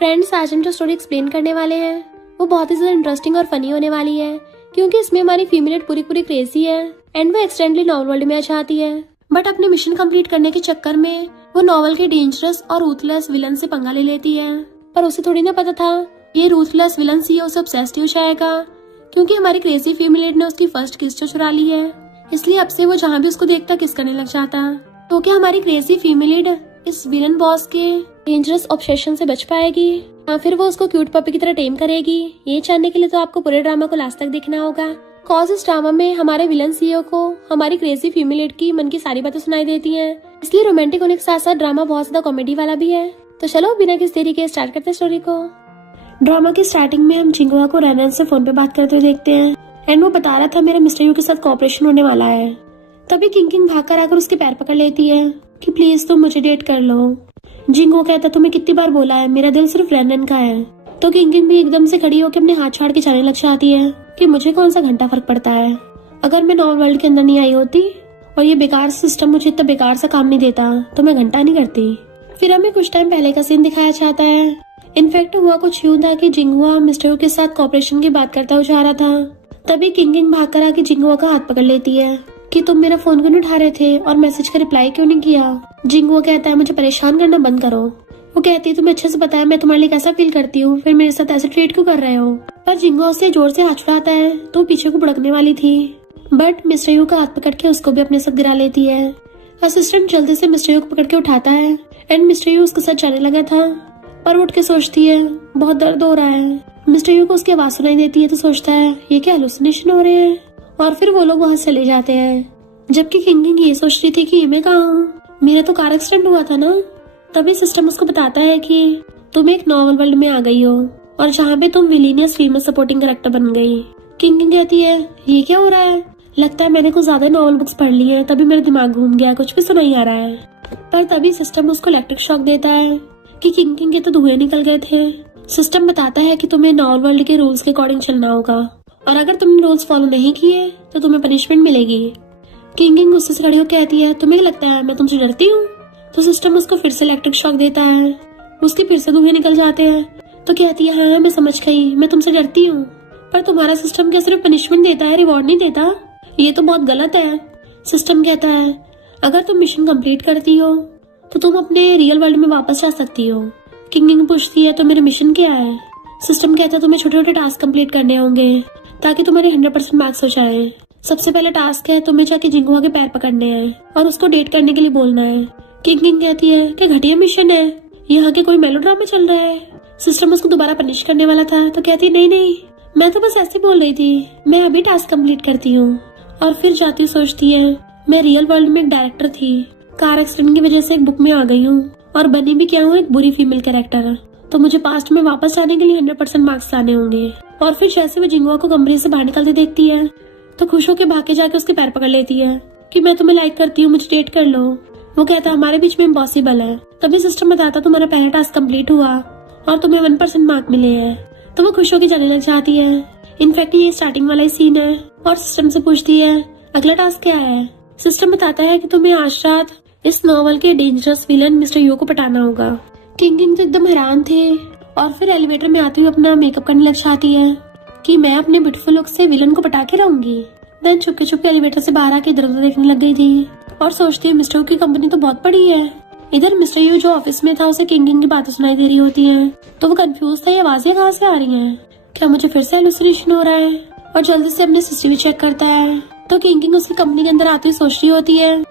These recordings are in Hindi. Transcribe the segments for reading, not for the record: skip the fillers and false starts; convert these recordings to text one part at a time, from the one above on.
फ्रेंड्स, आज हम जो स्टोरी एक्सप्लेन करने वाले हैं वो बहुत ही ज्यादा इंटरेस्टिंग और फनी होने वाली है, क्योंकि इसमें हमारी फीमेल पूरी क्रेजी है एंड वो एक्सीडेंटली नॉवल वर्ल्ड में आ जाती है। बट अपने मिशन कंप्लीट करने के चक्कर में वो नॉवल के डेंजरस और रूथलेस विलन से पंगा ले लेती है। पर उसे थोड़ी ना पता था ये रूथलेस विलन सी उसे ऑब्सेस्ड हो जाएगा, क्योंकि हमारी क्रेजी फीमेल ने उसकी फर्स्ट किस जो चुरा ली है। इसलिए अब से वो जहाँ भी उसको देखता किस करने लग जाता। तो क्या हमारी क्रेजी फीमेल इस विलन बॉस के डेंजरस ऑब्सेशन से बच पाएगी या फिर वो उसको क्यूट पपी की तरह टेम करेगी? ये जानने के लिए तो आपको पूरे ड्रामा को लास्ट तक देखना होगा। कॉज इस ड्रामा में हमारे विलन सीईओ को हमारी क्रेजी फीमेल की मन की सारी बातें सुनाई देती हैं, इसलिए रोमांटिक होने के साथ साथ ड्रामा बहुत ज्यादा कॉमेडी वाला भी है। तो चलो बिना किसी देरी के स्टार्ट करते हैं स्टोरी को। ड्रामा की स्टार्टिंग में हम जिंगुआ को रैनन से फोन पे बात करते हुए देखते हैं एंड वो बता रहा था मेरा मिस्टर यू के साथ कॉपरेशन होने वाला है। तभी किंग भाग कर आकर उसके पैर पकड़ लेती है कि प्लीज तुम मुझे डेट कर लो। जिंगो कहता तुम्हें कितनी बार बोला है, मेरा दिल सिर्फ रैनन का है। तो किंग भी एकदम से खड़ी होकर अपने हाथ छाड़ के जाने लग जाती है कि मुझे कौन सा घंटा फर्क पड़ता है। अगर मैं नॉर्मल वर्ल्ड के अंदर नहीं आई होती और ये बेकार सिस्टम मुझे इतना बेकार सा काम नहीं देता तो मैं घंटा नहीं करती। फिर हमें कुछ टाइम पहले का सीन दिखाया जाता है। इनफैक्ट हुआ कुछ यूं था कि जिंगुआ मिस्टर यू के साथ कॉपरेशन की बात करता हुआ जा रहा था। तभी किंग भाग कर आके जिंगुआ का हाथ पकड़ लेती है कि तुम मेरा फोन क्यों नहीं उठा रहे थे और मैसेज का रिप्लाई क्यों नहीं किया। जिंगुआ कहता है मुझे परेशान करना बंद करो। वो कहती है तुम्हें अच्छे से पता है मैं तुम्हारे लिए कैसा फील करती हूँ, फिर मेरे साथ ऐसे ट्रीट क्यों कर रहे हो। पर जिंगुआ उसे जोर से हाथ छुड़ाता है तो पीछे को भड़कने वाली थी, बट मिस्टर यू का हाथ पकड़ के उसको भी अपने साथ गिरा लेती है। असिस्टेंट जल्दी से मिस्टर यू को पकड़ के उठाता है एंड मिस्टर यू उसके साथ जाने लगा था, पर उठ के सोचती है बहुत दर्द हो रहा है। मिस्टर यू को उसकी आवाज सुनाई देती है तो सोचता है ये क्या हेलुसिनेशन हो रहे हैं, और फिर वो लोग वहाँ चले जाते हैं। जबकि किंग ये सोच रही थी कि मैं कहाँ हूँ, मेरा तो कार एक्सीडेंट हुआ था ना। तभी सिस्टम उसको बताता है कि तुम एक नॉवल वर्ल्ड में आ गई हो और जहाँ पे तुम विलीनियस फीमेल सपोर्टिंग कैरेक्टर बन गई। किंग कहती है ये क्या हो रहा है, लगता है मैंने कुछ ज्यादा नॉवल बुक्स पढ़ ली है तभी मेरा दिमाग घूम गया, कुछ भी सुनाई आ रहा है। पर तभी सिस्टम उसको इलेक्ट्रिक शॉक देता है कि किंग के तो धुएं निकल गए थे। सिस्टम बताता है कि तुम्हें नॉवल वर्ल्ड के रूल्स के अकॉर्डिंग चलना होगा और अगर तुमने रूल्स फॉलो नहीं किए तो तुम्हें पनिशमेंट मिलेगी। किंग गुस्से से खड़ी होकर कहती है तुम्हें लगता है मैं तुमसे डरती हूँ। तो सिस्टम उसको फिर से इलेक्ट्रिक शॉक देता है, उसके फिर से धुएं निकल जाते हैं। तो कहती है हाँ मैं समझ गई, मैं तुमसे डरती हूँ, पर तुम्हारा सिस्टम क्या सिर्फ पनिशमेंट देता है, रिवॉर्ड नहीं देता, ये तो बहुत गलत है। सिस्टम कहता है अगर तुम मिशन कंप्लीट करती हो तो तुम अपने रियल वर्ल्ड में वापस जा सकती हो। किंग पूछती है तो मेरा मिशन क्या है। सिस्टम कहता है तुम्हें छोटे छोटे टास्क कंप्लीट करने होंगे ताकि तुम्हारे 100% मार्क्स हो जाए। सबसे पहला टास्क है तुम्हें जाके जिंगुआ के पैर पकड़ने हैं और उसको डेट करने के लिए बोलना है। किंग कहती है कि घटिया मिशन है, यहाँ के कोई मेलोड्रामा चल रहा है। सिस्टम उसको दोबारा पनिश करने वाला था तो कहती है नहीं मैं तो बस ऐसे बोल रही थी, मैं अभी टास्क कंप्लीट करती हूँ। और फिर जाती सोचती है मैं रियल वर्ल्ड में एक डायरेक्टर थी, कार एक्सीडेंट की वजह से एक बुक में आ गई हूँ और बनी भी क्या हूँ एक बुरी फीमेल कैरेक्टर, तो मुझे पास्ट में वापस जाने के लिए 100% मार्क्स लाने होंगे। और फिर जैसे वो जिंगुआ को कमरे से बाहर निकलते देखती है तो खुश होकर भाग के जाके उसके पैर पकड़ लेती है कि मैं तुम्हें लाइक करती हूँ, मुझे डेट कर लो। वो कहता हमारे बीच में इम्पॉसिबल है। तभी सिस्टम बताता तुम्हारा पहला टास्क कंप्लीट हुआ और तुम्हें 1% मार्क मिले हैं। तो वो खुश होकर जाने लग जाती है। इनफैक्ट ये स्टार्टिंग वाला ही सीन है और सिस्टम से पूछती है अगला टास्क क्या है। सिस्टम बताता है कि तुम्हें आज रात इस नॉवल के डेंजरस विलन मिस्टर यू को पटाना होगा। किंग तो एकदम हैरान थे और फिर एलिवेटर में आते हुए अपना मेकअप करने लग जाती है कि मैं अपने ब्यूटीफुल लुक से विलन को पटा के रहूंगी। देन चुपके चुपके एलिवेटर से बाहर आके इधर उधर देखने लग गई थी और सोचती है मिस्टर यू की कंपनी तो बहुत बड़ी है। इधर मिस्टर यू जो ऑफिस में था उसे किंग की बातें सुनाई दे रही होती है तो वो कंफ्यूज था ये आवाजें कहाँ से आ रही हैं, क्या मुझे फिर से हेलुसिनेशन हो रहा है। और जल्दी से अपने सीसीटीवी चेक करता है तो किंग उसकी कंपनी के अंदर आते हुए सोच रही होती है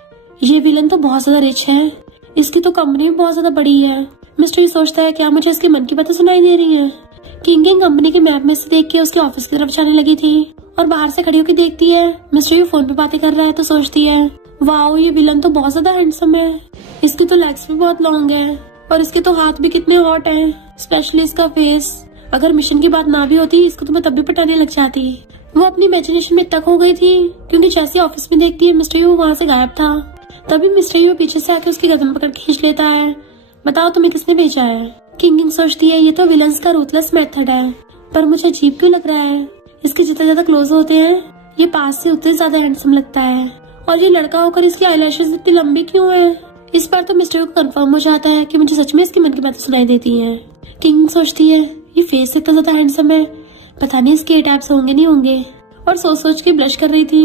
ये विलन तो बहुत ज्यादा रिच है, इसकी तो कंपनी भी बहुत ज्यादा बड़ी है। मिस्टर यू सोचता है क्या मुझे इसके मन की बातें सुनाई दे रही है। किंग कंपनी के मैप में से देख के उसके ऑफिस की तरफ जाने लगी थी और बाहर से खड़ी होकर देखती है मिस्टर यू फोन पे बातें कर रहा है तो सोचती है वाओ ये विलन तो बहुत ज्यादा हैंडसम है, इसकी तो लेग्स भी बहुत लॉन्ग है और इसके तो हाथ भी कितने हॉट हैं, स्पेशली इसका फेस। अगर मिशन की बात ना भी होती इसको तो मैं तब भी पटाने लग जाती। वो अपनी इमेजिनेशन में तक हो गई थी क्योंकि जैसे ऑफिस में देखती है मिस्टर यू वहाँ से गायब था। तभी मिस्टर यू पीछे से आके उसकी गर्दन पकड़ के खींच लेता है, बताओ तुम्हें किसने भेजा है। किंग सोचती है ये तो विलन्स का रूथलेस मेथड है, पर मुझे अजीब क्यों लग रहा है, इसके जितने ज्यादा क्लोज होते हैं ये पास से उतने ज्यादा हैंडसम लगता है, और ये लड़का होकर इसकी आईलैशेस इतनी लंबी क्यों है। इस बार तो मिस्टर को कंफर्म हो जाता है कि मुझे सच में इसकी मन की बातें सुनाई देती हैं। किंग सोचती है ये फेस इतना ज्यादा हैंडसम है, पता नहीं इसके 8 एब्स होंगे नहीं होंगे, और सोच सोच के ब्लश कर रही थी।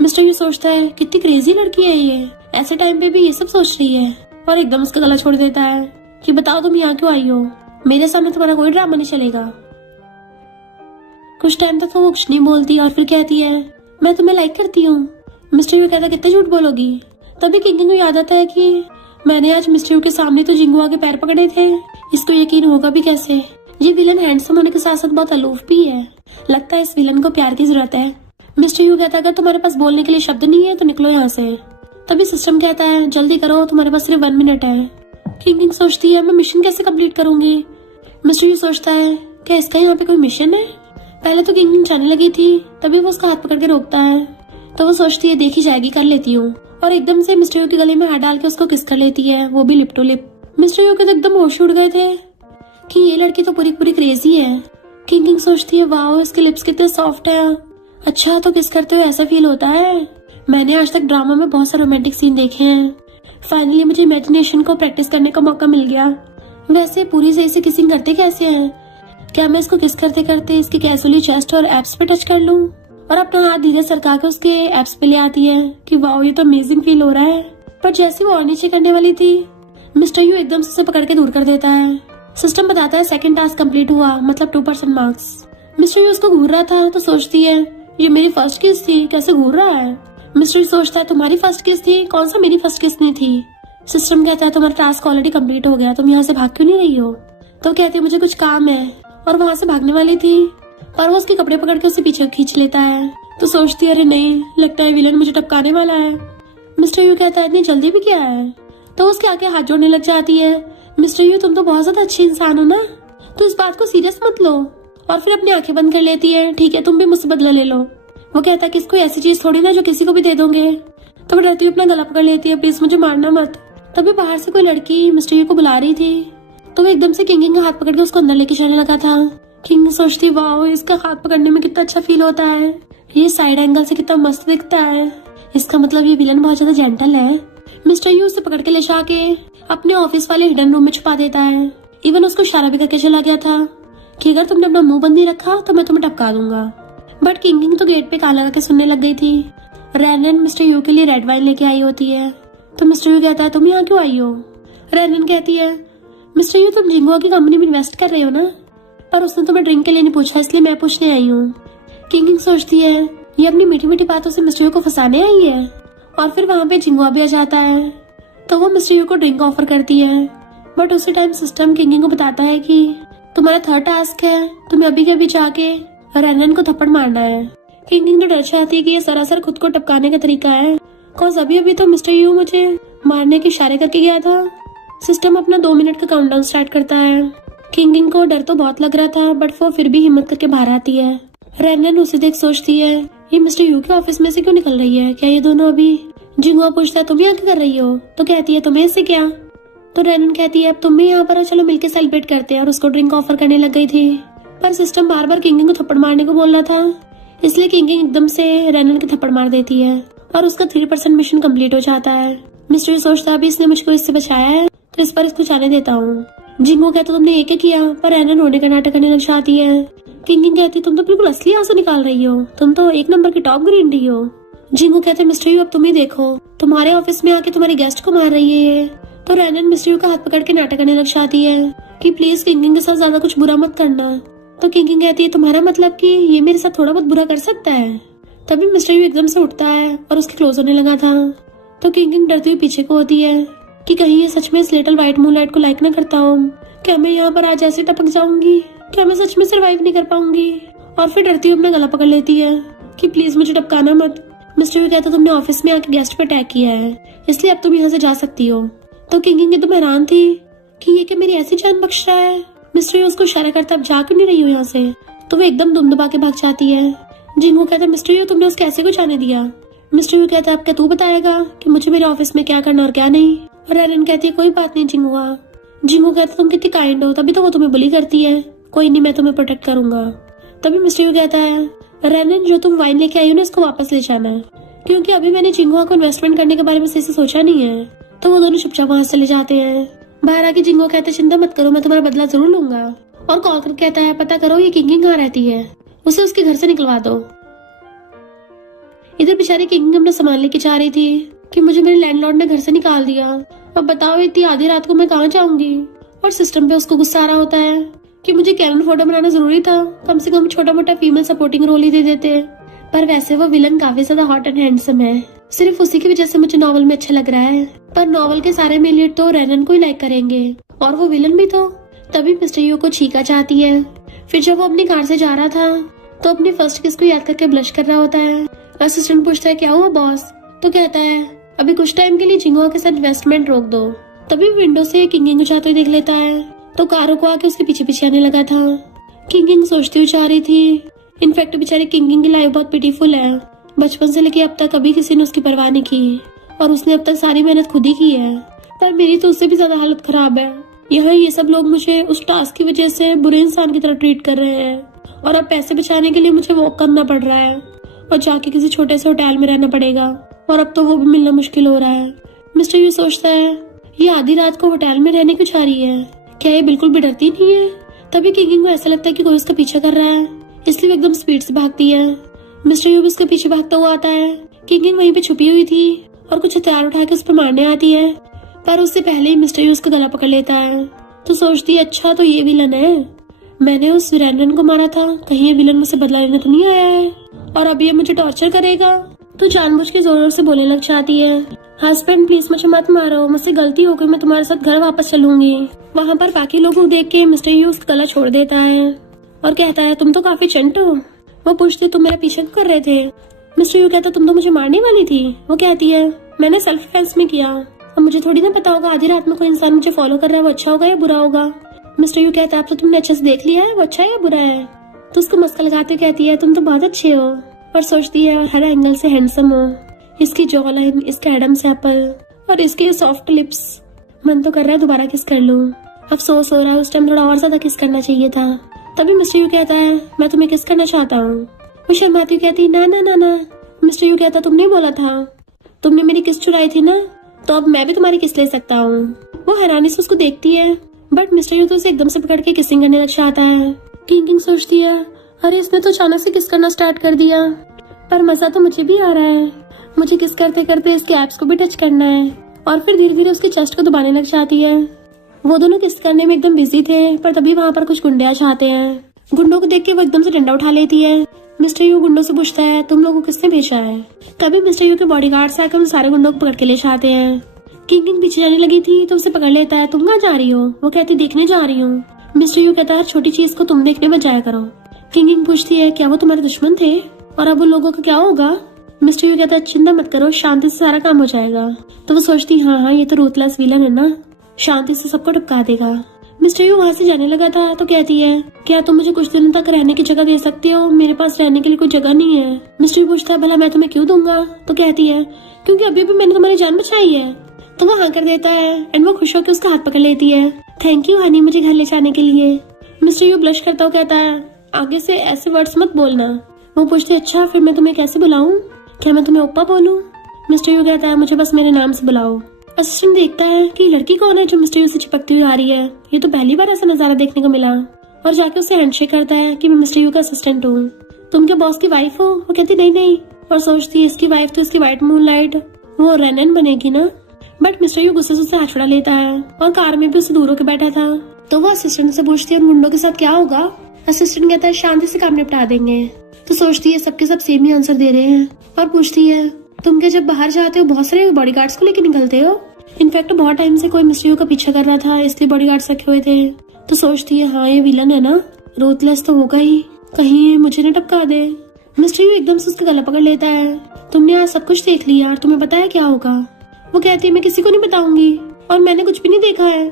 मिस्टर यू सोचता है कितनी क्रेजी लड़की है ये, ऐसे टाइम पे भी ये सब सोच रही है, और एकदम उसका गला छोड़ देता है कि बताओ तुम यहाँ क्यों आई हो, मेरे सामने तुम्हारा कोई ड्रामा नहीं चलेगा। कुछ टाइम तक तो वो कुछ नहीं बोलती और फिर कहती है मैं तुम्हें लाइक करती हूँ। मिस्टर यू कहता कितने झूठ बोलोगी। तभी किंग को याद आता है कि मैंने आज मिस्टर यू के सामने तो जिंगुआ के पैर पकड़े थे, इसको यकीन होगा भी कैसे। ये विलन हैंडसम होने के साथ साथ बहुत अलूफ भी है, लगता है इस विलन को प्यार की जरूरत है। मिस्टर यू कहता है अगर तुम्हारे पास बोलने के लिए शब्द नहीं है तो निकलो यहाँ से। तभी सिस्टम कहता है जल्दी करो, तुम्हारे पास सिर्फ 1 मिनट है। किंग सोचती है मैं मिशन कैसे कंप्लीट करूंगी। मिस्टर यू सोचता है क्या इसका यहाँ पे कोई मिशन है। पहले तो किंग जाने लगी थी, तभी वो उसका हाथ पकड़ के रोकता है, तो वो सोचती है देखी जाएगी, कर लेती हूँ, और एकदम से मिस्टर यू के गले में हाथ डाल के उसको किस कर लेती है, वो भी लिप टू लिप। मिस्टर यू के तो एकदम होश उड़ गए थे कि ये लड़की तो पूरी पूरी क्रेजी है। किंग सोचती है वाओ इसके लिप्स कितने सॉफ्ट है, अच्छा तो किस करते हुए ऐसा फील होता है। मैंने आज तक ड्रामा में बहुत सारे रोमांटिक सीन देखे हैं, फाइनली मुझे इमेजिनेशन को प्रैक्टिस करने का मौका मिल गया। वैसे पूरी से इसे किसिंग करते कैसे हैं, क्या मैं इसको किस करते करते इसके कैजुअली चेस्ट और एब्स पे टच कर लूं, और अपना हाथ धीरे सरका के उसके एब्स पे ले आती है कि वाओ ये तो अमेजिंग फील हो रहा है। पर जैसे वो और नीचे करने वाली थी, मिस्टर यू एकदम से उसे पकड़ के दूर कर देता है। सिस्टम बताता है सेकंड टास्क कंप्लीट हुआ, मतलब 2% मार्क्स। मिस्टर यू उसको घूर रहा था तो सोचती है ये मेरी फर्स्ट किस थी, कैसे घूर रहा है। मिस्टर यू सोचता है तुम्हारी फर्स्ट किस थी, कौन सा मेरी फर्स्ट किस नहीं थी। सिस्टम कहता है तुम्हारा टास्क ऑलरेडी कंप्लीट हो गया, तुम यहाँ से भाग क्यों नहीं रही हो। तो कहती है मुझे कुछ काम है, और वहाँ से भागने वाली थी और वो उसके कपड़े पकड़ के उसे पीछे खींच लेता है। तो सोचती है अरे नहीं, लगता है विलन मुझे टपकाने वाला है। मिस्टर यू कहता है इतनी जल्दी भी क्या है, तो उसके आगे हाथ जोड़ने लग जाती है। मिस्टर यू तुम तो बहुत ज्यादा अच्छे इंसान हो ना, तो इस बात को सीरियस मत लो, और फिर अपनी आंखें बंद कर लेती है। ठीक है तुम भी मुझसे बदला ले लो। वो कहता है कि इसको ऐसी चीज थोड़ी ना जो किसी को भी दे दोगे। तो वो डरती हुई अपना गला पकड़ लेती है, प्लीज मुझे मारना मत। तभी बाहर से कोई लड़की मिस्टर यू को बुला रही थी, तो वो एकदम से किंग का हाथ पकड़ के उसको अंदर लेके जाने लगा था। किंग सोचती वाओ इसका हाथ पकड़ने में कितना अच्छा फील होता है, ये साइड एंगल से कितना मस्त दिखता है, इसका मतलब ये विलन बहुत ज्यादा जेंटल है। मिस्टर यू उसे पकड़ के ले जाके अपने ऑफिस वाले हिडन रूम में छुपा देता है। इवन उसको इशारा भी करके चला गया था कि अगर तुमने अपना मुंह बंद नहीं रखा तो मैं तुम्हें टपका दूंगा। बट किंग तो गेट पे कान लगा के सुनने लग गई थी। रैनन मिस्टर यू के लिए रेड वाइन लेके आई होती है, तो मिस्टर यू कहता है तुम यहाँ क्यों आई हो। रैनन कहती है मिस्टर यू तुम जिंगुआ की कंपनी में इन्वेस्ट कर रहे हो ना, पर उसने तुम्हें ड्रिंक के लिए नहीं पूछा, इसलिए मैं पूछने आई हूँ। किंग सोचती है ये अपनी मीठी मीठी बातों से मिस्टर यू को फंसाने आई है, और फिर वहाँ पे जिंगुआ भी आ जाता है, तो वो मिस्टर यू को ड्रिंक ऑफर करती है। बट उसी टाइम सिस्टम किंग को बताता है कि तुम्हारा 3rd टास्क है, तुम्हें अभी के अभी जाके रैनन को थप्पड़ मारना है। किंग तो डर जाती है कि ये सरासर खुद को टपकाने का तरीका है, कॉज अभी अभी तो मिस्टर यू मुझे मारने के इशारे करके गया था। सिस्टम अपना 2 मिनट का काउंटडाउन स्टार्ट करता है। किंग को डर तो बहुत लग रहा था, बट वो फिर भी हिम्मत करके बाहर आती है। रैनन उसे देख सोचती है ये मिस्टर यू के ऑफिस में से क्यों निकल रही है, क्या ये दोनों अभी। जिंगुआ पूछता है तुम यहाँ क्या कर रही हो, तो कहती है तुम्हें इससे क्या। तो रैनन कहती है अब तुम भी यहाँ पर चलो मिलके सेलिब्रेट करते हैं, और उसको ड्रिंक ऑफर करने लग गई थी। पर सिस्टम बार बार किंग को थप्पड़ मारने को बोल रहा था, इसलिए किंग एकदम से रैनन के थप्पड़ मार देती है, और उसका 3% मिशन कंप्लीट हो जाता है। मिस्टर सोचता है अभी इसने मुझको इससे बचाया है, तो इस पर इसको जाने देता हूँ। जिंगो कहता तुमने एक ही किया, पर रैनन रोने का नाटक करने लग जाती है। किंग कहती तुम तो बिल्कुल असली आंसू निकाल रही हो, तुम तो 1 नंबर की टॉप ग्रीन रही हो। जिंगो कहते मिस्टर यू अब तुम ही देखो, तुम्हारे ऑफिस में आके तुम्हारे गेस्ट को मार रही है ये। तो रैनन मिस्टर यू का हाथ पकड़ के नाटक करने लग जाती है कि प्लीज किंग के साथ ज्यादा कुछ बुरा मत करना। तो किंग कहती है तुम्हारा मतलब कि ये मेरे साथ थोड़ा बहुत बुरा कर सकता है। तभी मिस्टर यू एकदम से उठता है और उसके क्लोज होने लगा था। तो किंग डरती हुई पीछे को होती है कि कहीं ये सच में इस लिटिल व्हाइट मूनलाइट को लाइक न करता हूँ, क्या मैं यहाँ पर आज ऐसे टपक जाऊंगी, क्या मैं सच में सर्वाइव नहीं कर पाऊंगी। और फिर डरती हुई अपना गला पकड़ लेती है कि प्लीज मुझे टपकाना मत। मिस्टर यू कहता तुमने ऑफिस में आके गेस्ट पे अटैक किया है, इसलिए अब तुम यहाँ से जा सकती हो। तो किंग एकदम हैरान थी कि ये क्या मेरी ऐसी जान बख्श रहा है। मिस्टर यू उसको इशारा करता अब जा क्यों नहीं रही हो यहाँ से। तो वो एकदम दुम दबा के भाग जाती है। जिंगू कहता मिस्टर यू तुमने उस कैसे को जाने दिया। मिस्टर यू कहता अब क्या तू बताएगा कि मुझे मेरे ऑफिस में क्या करना और क्या नहीं। और रैनन कहती है कोई बात नहीं जिंगुआ। जिंगू कहता तुम कितनी काइंड हो, तभी तो वो तुम्हें बुली करती है, कोई नहीं मैं तुम्हें प्रोटेक्ट करूंगा। तभी मिस्टर यू कहता है रैनन जो तुम वाइन लेके आई हो ना इसको वापस ले जाना है, क्योंकि अभी मैंने जिंगुआ को इन्वेस्टमेंट करने के बारे में सही से सोचा नहीं है। तो वो दोनों चुपचाप वहां से चले जाते हैं। बाहर आके जिंगो कहता है चिंता मत करो, मैं तुम्हारा बदला जरूर लूंगा। और कॉल करके कहता है पता करो ये किंगिंग कहाँ रहती है, उसे उसके घर से निकलवा दो। इधर बेचारी किंगिंग अपना सामान लेके जा रही थी कि मुझे मेरे लैंडलॉर्ड ने घर से निकाल दिया, अब बताओ इतनी आधी रात को मैं कहाँ जाऊंगी। और सिस्टम पे उसको गुस्सा आ रहा होता है कि मुझे कैनन फोटो बनाना जरूरी था, कम से कम छोटा मोटा फीमेल सपोर्टिंग रोल ही दे देते। पर वैसे वो विलन काफी ज्यादा हॉट एंड हैंडसम है, सिर्फ उसी की वजह से मुझे नॉवल में अच्छा लग रहा है। पर नॉवल के सारे मेल लीड तो रेनन को ही लाइक करेंगे और वो विलन भी तो। तभी मिस्टर यू को चीका चाहती है। फिर जब वो अपनी कार से जा रहा था तो अपनी फर्स्ट किस को याद करके ब्लश कर रहा होता है। असिस्टेंट पूछता है क्या हुआ बॉस, तो कहता है अभी कुछ टाइम के लिए जिंगो के साथ इन्वेस्टमेंट रोक दो। तभी विंडो से किंगिंग जाते हुए देख लेता है तो कारों को आके उसके पीछे पीछे आने लगा था। किंगिंग सोचती हुई जा रही थी। इनफैक्ट बेचारी किंगिंग की लाइफ बहुत पिटीफुल है, बचपन से लेके अब तक कभी किसी ने उसकी परवाह नहीं की और उसने अब तक सारी मेहनत खुद ही की है। पर मेरी तो उससे भी ज्यादा हालत खराब है। यहाँ ये सब लोग मुझे उस टास्क की वजह से बुरे इंसान की तरह ट्रीट कर रहे हैं और अब पैसे बचाने के लिए मुझे वॉक करना पड़ रहा है और जाके किसी छोटे से होटल में रहना पड़ेगा और अब तो वो भी मिलना मुश्किल हो रहा है। मिस्टर यू सोचता है ये आधी रात को होटल में रहने क्यों चाह रही है, क्या ये बिल्कुल भी डरती नहीं है। तभी किंगिंग को ऐसा लगता है कि कोई उसका पीछा कर रहा है, इसलिए वो एकदम स्पीड से भागती है। मिस्टर यू भी उसके पीछे भागता हुआ आता है। किंगिंग वहीं पे छुपी हुई थी और कुछ हथियार उठा के उस पर मारने आती है, पर उससे पहले ही मिस्टर यू उसका गला पकड़ लेता है। तो सोचती है अच्छा तो ये विलन है, मैंने उस रेनन को मारा था, कहीं ये विलन मुझसे बदला लेने तो नहीं आया है और अब ये मुझे टॉर्चर करेगा। तो जानबूझ के जोर जोर से बोलने लग जाती है हस्बैंड प्लीज मुझे मत मारो, मुझसे गलती हो गई, मैं तुम्हारे साथ घर वापस चलूंगी। वहाँ पर बाकी लोगों को देख के मिस्टर यू उसका गला छोड़ देता है और कहता है तुम तो काफी चंट हो। वो पूछते तुम मेरा पीछा कर रहे थे। मिस्टर यू कहता तुम तो मुझे मारने वाली थी। वो कहती है मैंने सेल्फ डिफेंस में किया, अब मुझे थोड़ी ना पता होगा आधी रात में कोई इंसान मुझे फॉलो कर रहा है वो अच्छा होगा या बुरा होगा। मिस्टर यू कहता है अब तो तुमने अच्छे से देख लिया है वो अच्छा है या बुरा है। तो उसको मस्का लगाते हुए कहती है तुम तो बहुत अच्छे हो और सोचती है और हर एंगल से हैंडसम हो, इसकी जॉ लाइन, इसका एडम्स एप्पल और इसके सॉफ्ट लिप्स, मन तो कर रहा है दोबारा किस कर लूं। अफसोस हो रहा है उस टाइम थोड़ा और ज्यादा किस करना चाहिए था। तभी मिस्टर यू कहता है मैं तुम्हें किस करना चाहता हूँ। वो शर्माती हुई कहती ना ना ना ना। मिस्टर यू कहता तुमने बोला था, तुमने मेरी किस चुराई थी ना, तो अब मैं भी तुम्हारी किस ले सकता हूँ। वो हैरानी से उसको देखती है बट मिस्टर यू तो उसे एकदम से पकड़ के किसिंग करने लग जाता है। किंगिंग सोचती है अरे इसने तो अचानक से किस करना स्टार्ट कर दिया, पर मजा तो मुझे भी आ रहा है, मुझे किस करते करते इसके एप्स को भी टच करना है। और फिर धीरे धीरे उसके चेस्ट को दबाने लग जाती है। वो दोनों किस करने में एकदम बिजी थे पर तभी वहाँ पर कुछ गुंडे आ जाते हैं। गुंडों को देख के वो एकदम से डंडा उठा लेती है। मिस्टर यू गुंडों से पूछता है तुम लोगों को किसने भेजा है। तभी मिस्टर यू के बॉडीगार्ड से आकर सारे गुंडों को पकड़ के ले जाते हैं। किंगिंग पीछे जाने लगी थी तो उसे पकड़ लेता है तुम कहाँ जा रही हो। वो कहती देखने जा रही हूँ। मिस्टर यू कहता है छोटी चीज को तुम देखने में जाया करो। किंगिंग पूछती है क्या वो तुम्हारे दुश्मन थे और अब उन लोगों का क्या होगा। मिस्टर यू कहता है चिंता मत करो, शांति से सारा काम हो जाएगा। तो वो सोचती हाँ ये तो रूथलेस विलन है ना, शांति से सबको टपका देगा। मिस्टर यू वहाँ से जाने लगा था तो कहती है क्या तुम मुझे कुछ दिनों तक रहने की जगह दे सकती हो, मेरे पास रहने के लिए कोई जगह नहीं है। मिस्टर यू पूछता है भला मैं तुम्हें क्यों दूंगा। तो कहती है क्योंकि अभी भी मैंने तुम्हारी जान बचाई है। तो वो हाँ कर देता है एंड वो खुश होकर उसका हाथ पकड़ लेती है। थैंक यू हनी मुझे घर ले जाने के लिए। मिस्टर यू ब्लश करता हुआ कहता है आगे से ऐसे वर्ड्स मत बोलना। वो पूछती है अच्छा फिर मैं तुम्हें कैसे बुलाऊं, क्या मैं तुम्हें ओप्पा बोलूं। मिस्टर यू कहता है मुझे बस मेरे नाम से बुलाओ। असिस्टेंट देखता है कि लड़की कौन है जो मिस्टर यू से चिपकती हुई आ रही है, ये तो पहली बार ऐसा नजारा देखने को मिला। और जाके उससे हैंडशेक करता है कि मैं मिस्टर यू का असिस्टेंट हूँ, तुम क्या बॉस की वाइफ हो। वो कहती नहीं नहीं और सोचती है इसकी वाइफ तो इसकी व्हाइट मूनलाइट वो रेनन बनेगी ना। बट मिस्टर यू गुस्से से उससे हाथ छुड़ा लेता है और कार में भी उससे दूर होकर बैठा था। तो वो असिस्टेंट से पूछती है उन गुंडों के साथ क्या होगा। असिस्टेंट कहता है शांति से काम निपटा देंगे। तो सोचती है सबके सब सेम ही आंसर दे रहे हैं और पूछती है तुम क्या जब बाहर जाते हो बहुत सारे बॉडीगार्ड्स को लेकर निकलते हो। इनफैक्ट बहुत टाइम से कोई मिस्टर यू का पीछा कर रहा था इसलिए बॉडीगार्ड्स रखे हुए थे। तो सोचती है हाँ ये विलन है ना, रूथलेस तो होगा ही, कहीं मुझे न टपका दे। मिस्टर यू एकदम से उसका गला पकड़ लेता है तुमने आज सब कुछ देख लिया और तुम्हें पता है क्या होगा। वो कहती है मैं किसी को नहीं बताऊंगी और मैंने कुछ भी नहीं देखा है।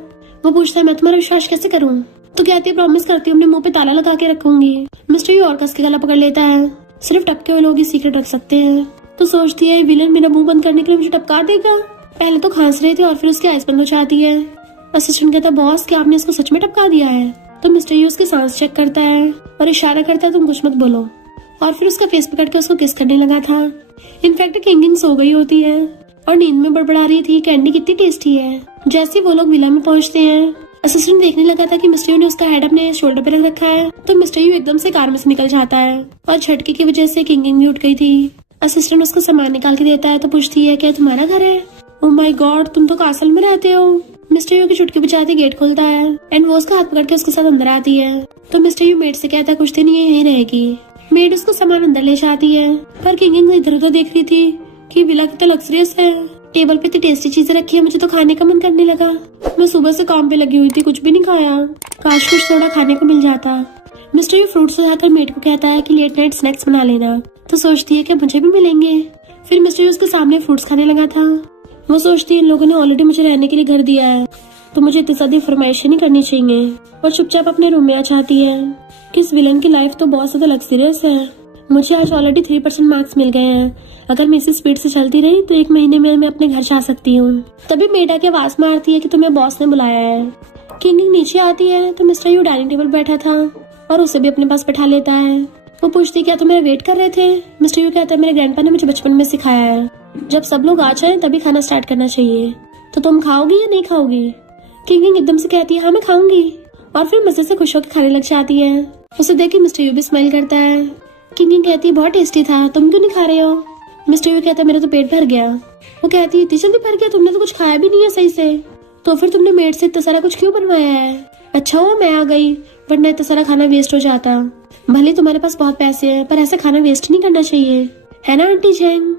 वो पूछता है मैं तुम्हारा विश्वास कैसे करूँ। तो कहती है प्रॉमिस करती हूँ अपने मुंह पे ताला लगा के रखूंगी। मिस्टर यू और कस के गला पकड़ लेता है, सिर्फ टपके हुए लोग ही सीक्रेट रख सकते हैं। तो सोचती है विलन मेरा मुंह बंद करने के लिए मुझे टपका देगा। पहले तो खांस रहे थे और फिर उसकी आइस बंद हो जाती है। असिस्टेंट कहता है बॉस क्या आपने इसको सच में टपका दिया है। तो मिस्टर यू उसकी सांस चेक करता है और इशारा करता है तुम कुछ मत बोलो और फिर उसका फेस पकड़ के उसको किस करने लगा था। इनफैक्ट किंगिंग सो गई होती है और नींद में बड़बड़ा रही थी कैंडी कितनी टेस्टी है। जैसे वो लोग विला में पहुंचते हैं, असिस्टेंट देखने लगा था कि मिस्टर यू ने उसका हेड अपने शोल्डर पे रख रखा है, तो मिस्टर यू एकदम से कार में से निकल जाता है और झटके की वजह से किंगिंग भी उठ गई थी। असिस्टेंट उसको सामान निकाल के देता है तो पूछती है क्या तुम्हारा घर है? ओह माय गॉड, तुम तो कासल में रहते हो। मिस्टर यू की चुटकी बजाते गेट खोलता है एंड वो उसका हाथ पकड़ के उसके साथ अंदर आती है। तो मिस्टर यू मेड से कहता है कुछ दिन ये यहीं रहेगी। मेड उसको सामान अंदर ले जाती है, पर किंगिंग इधर उधर देख रही थी कि विला कितना लग्जरियस है, टेबल पे इतनी टेस्टी चीजें रखी है, मुझे तो खाने का मन करने लगा। मैं सुबह से काम पे लगी हुई थी, कुछ भी नहीं खाया, काश कुछ थोड़ा खाने को मिल जाता। मिस्टर यू फ्रूट्स उठाकर मेड को कहता है कि लेट नाइट स्नैक्स बना लेना, तो सोचती है कि मुझे भी मिलेंगे। फिर मिस्टर यू उसके सामने फ्रूट्स खाने लगा था। वो सोचती है इन लोगों ने ऑलरेडी मुझे रहने के लिए घर दिया है, तो मुझे इतनी ज्यादा फरमाइशें नहीं करनी चाहिए, और चुपचाप अपने रूम में आ जाती है कि इस विलन की लाइफ तो बहुत ज्यादा लग्जरियस है। मुझे आज ऑलरेडी 3% मार्क्स मिल गए हैं, अगर मैं इसी स्पीड से चलती रही तो 1 महीने में मैं अपने घर जा सकती हूँ। तभी मेडा की आवाज मारती है कि तुम्हें बॉस ने बुलाया है। किंगिंग नीचे आती है तो मिस्टर यू डाइनिंग टेबल बैठा था और उसे भी अपने पास बैठा लेता है। वो पूछती क्या तुम मेरा वेट कर रहे थे? मिस्टर यू कहता है मेरे ग्रैंडपा ने मुझे बचपन में सिखाया है, जब सब लोग आ जाए तभी खाना स्टार्ट करना चाहिए। तो तुम खाओगी या नहीं खाओगी? किंगिंग एकदम से कहती है हाँ मैं खाऊंगी, और फिर मजे से खुश होकर खाने लग जाती है। उसे देख के मिस्टर यू भी स्माइल करता है। किंगिंग कहती है बहुत टेस्टी था, तुम क्यों नहीं खा रहे हो? मिस्टर यू कहता है मेरा तो पेट भर गया। वो कहती है इतनी जल्दी भर गया, तुमने तो कुछ खाया भी नहीं है सही से, तो फिर तुमने मेड से इतना सारा कुछ क्यों बनवाया है? अच्छा हुआ मैं आ गई, वरना इतना सारा खाना वेस्ट हो जाता। भले तुम्हारे पास बहुत पैसे हैं, पर ऐसा खाना वेस्ट नहीं करना चाहिए, है ना आंटी चैंग?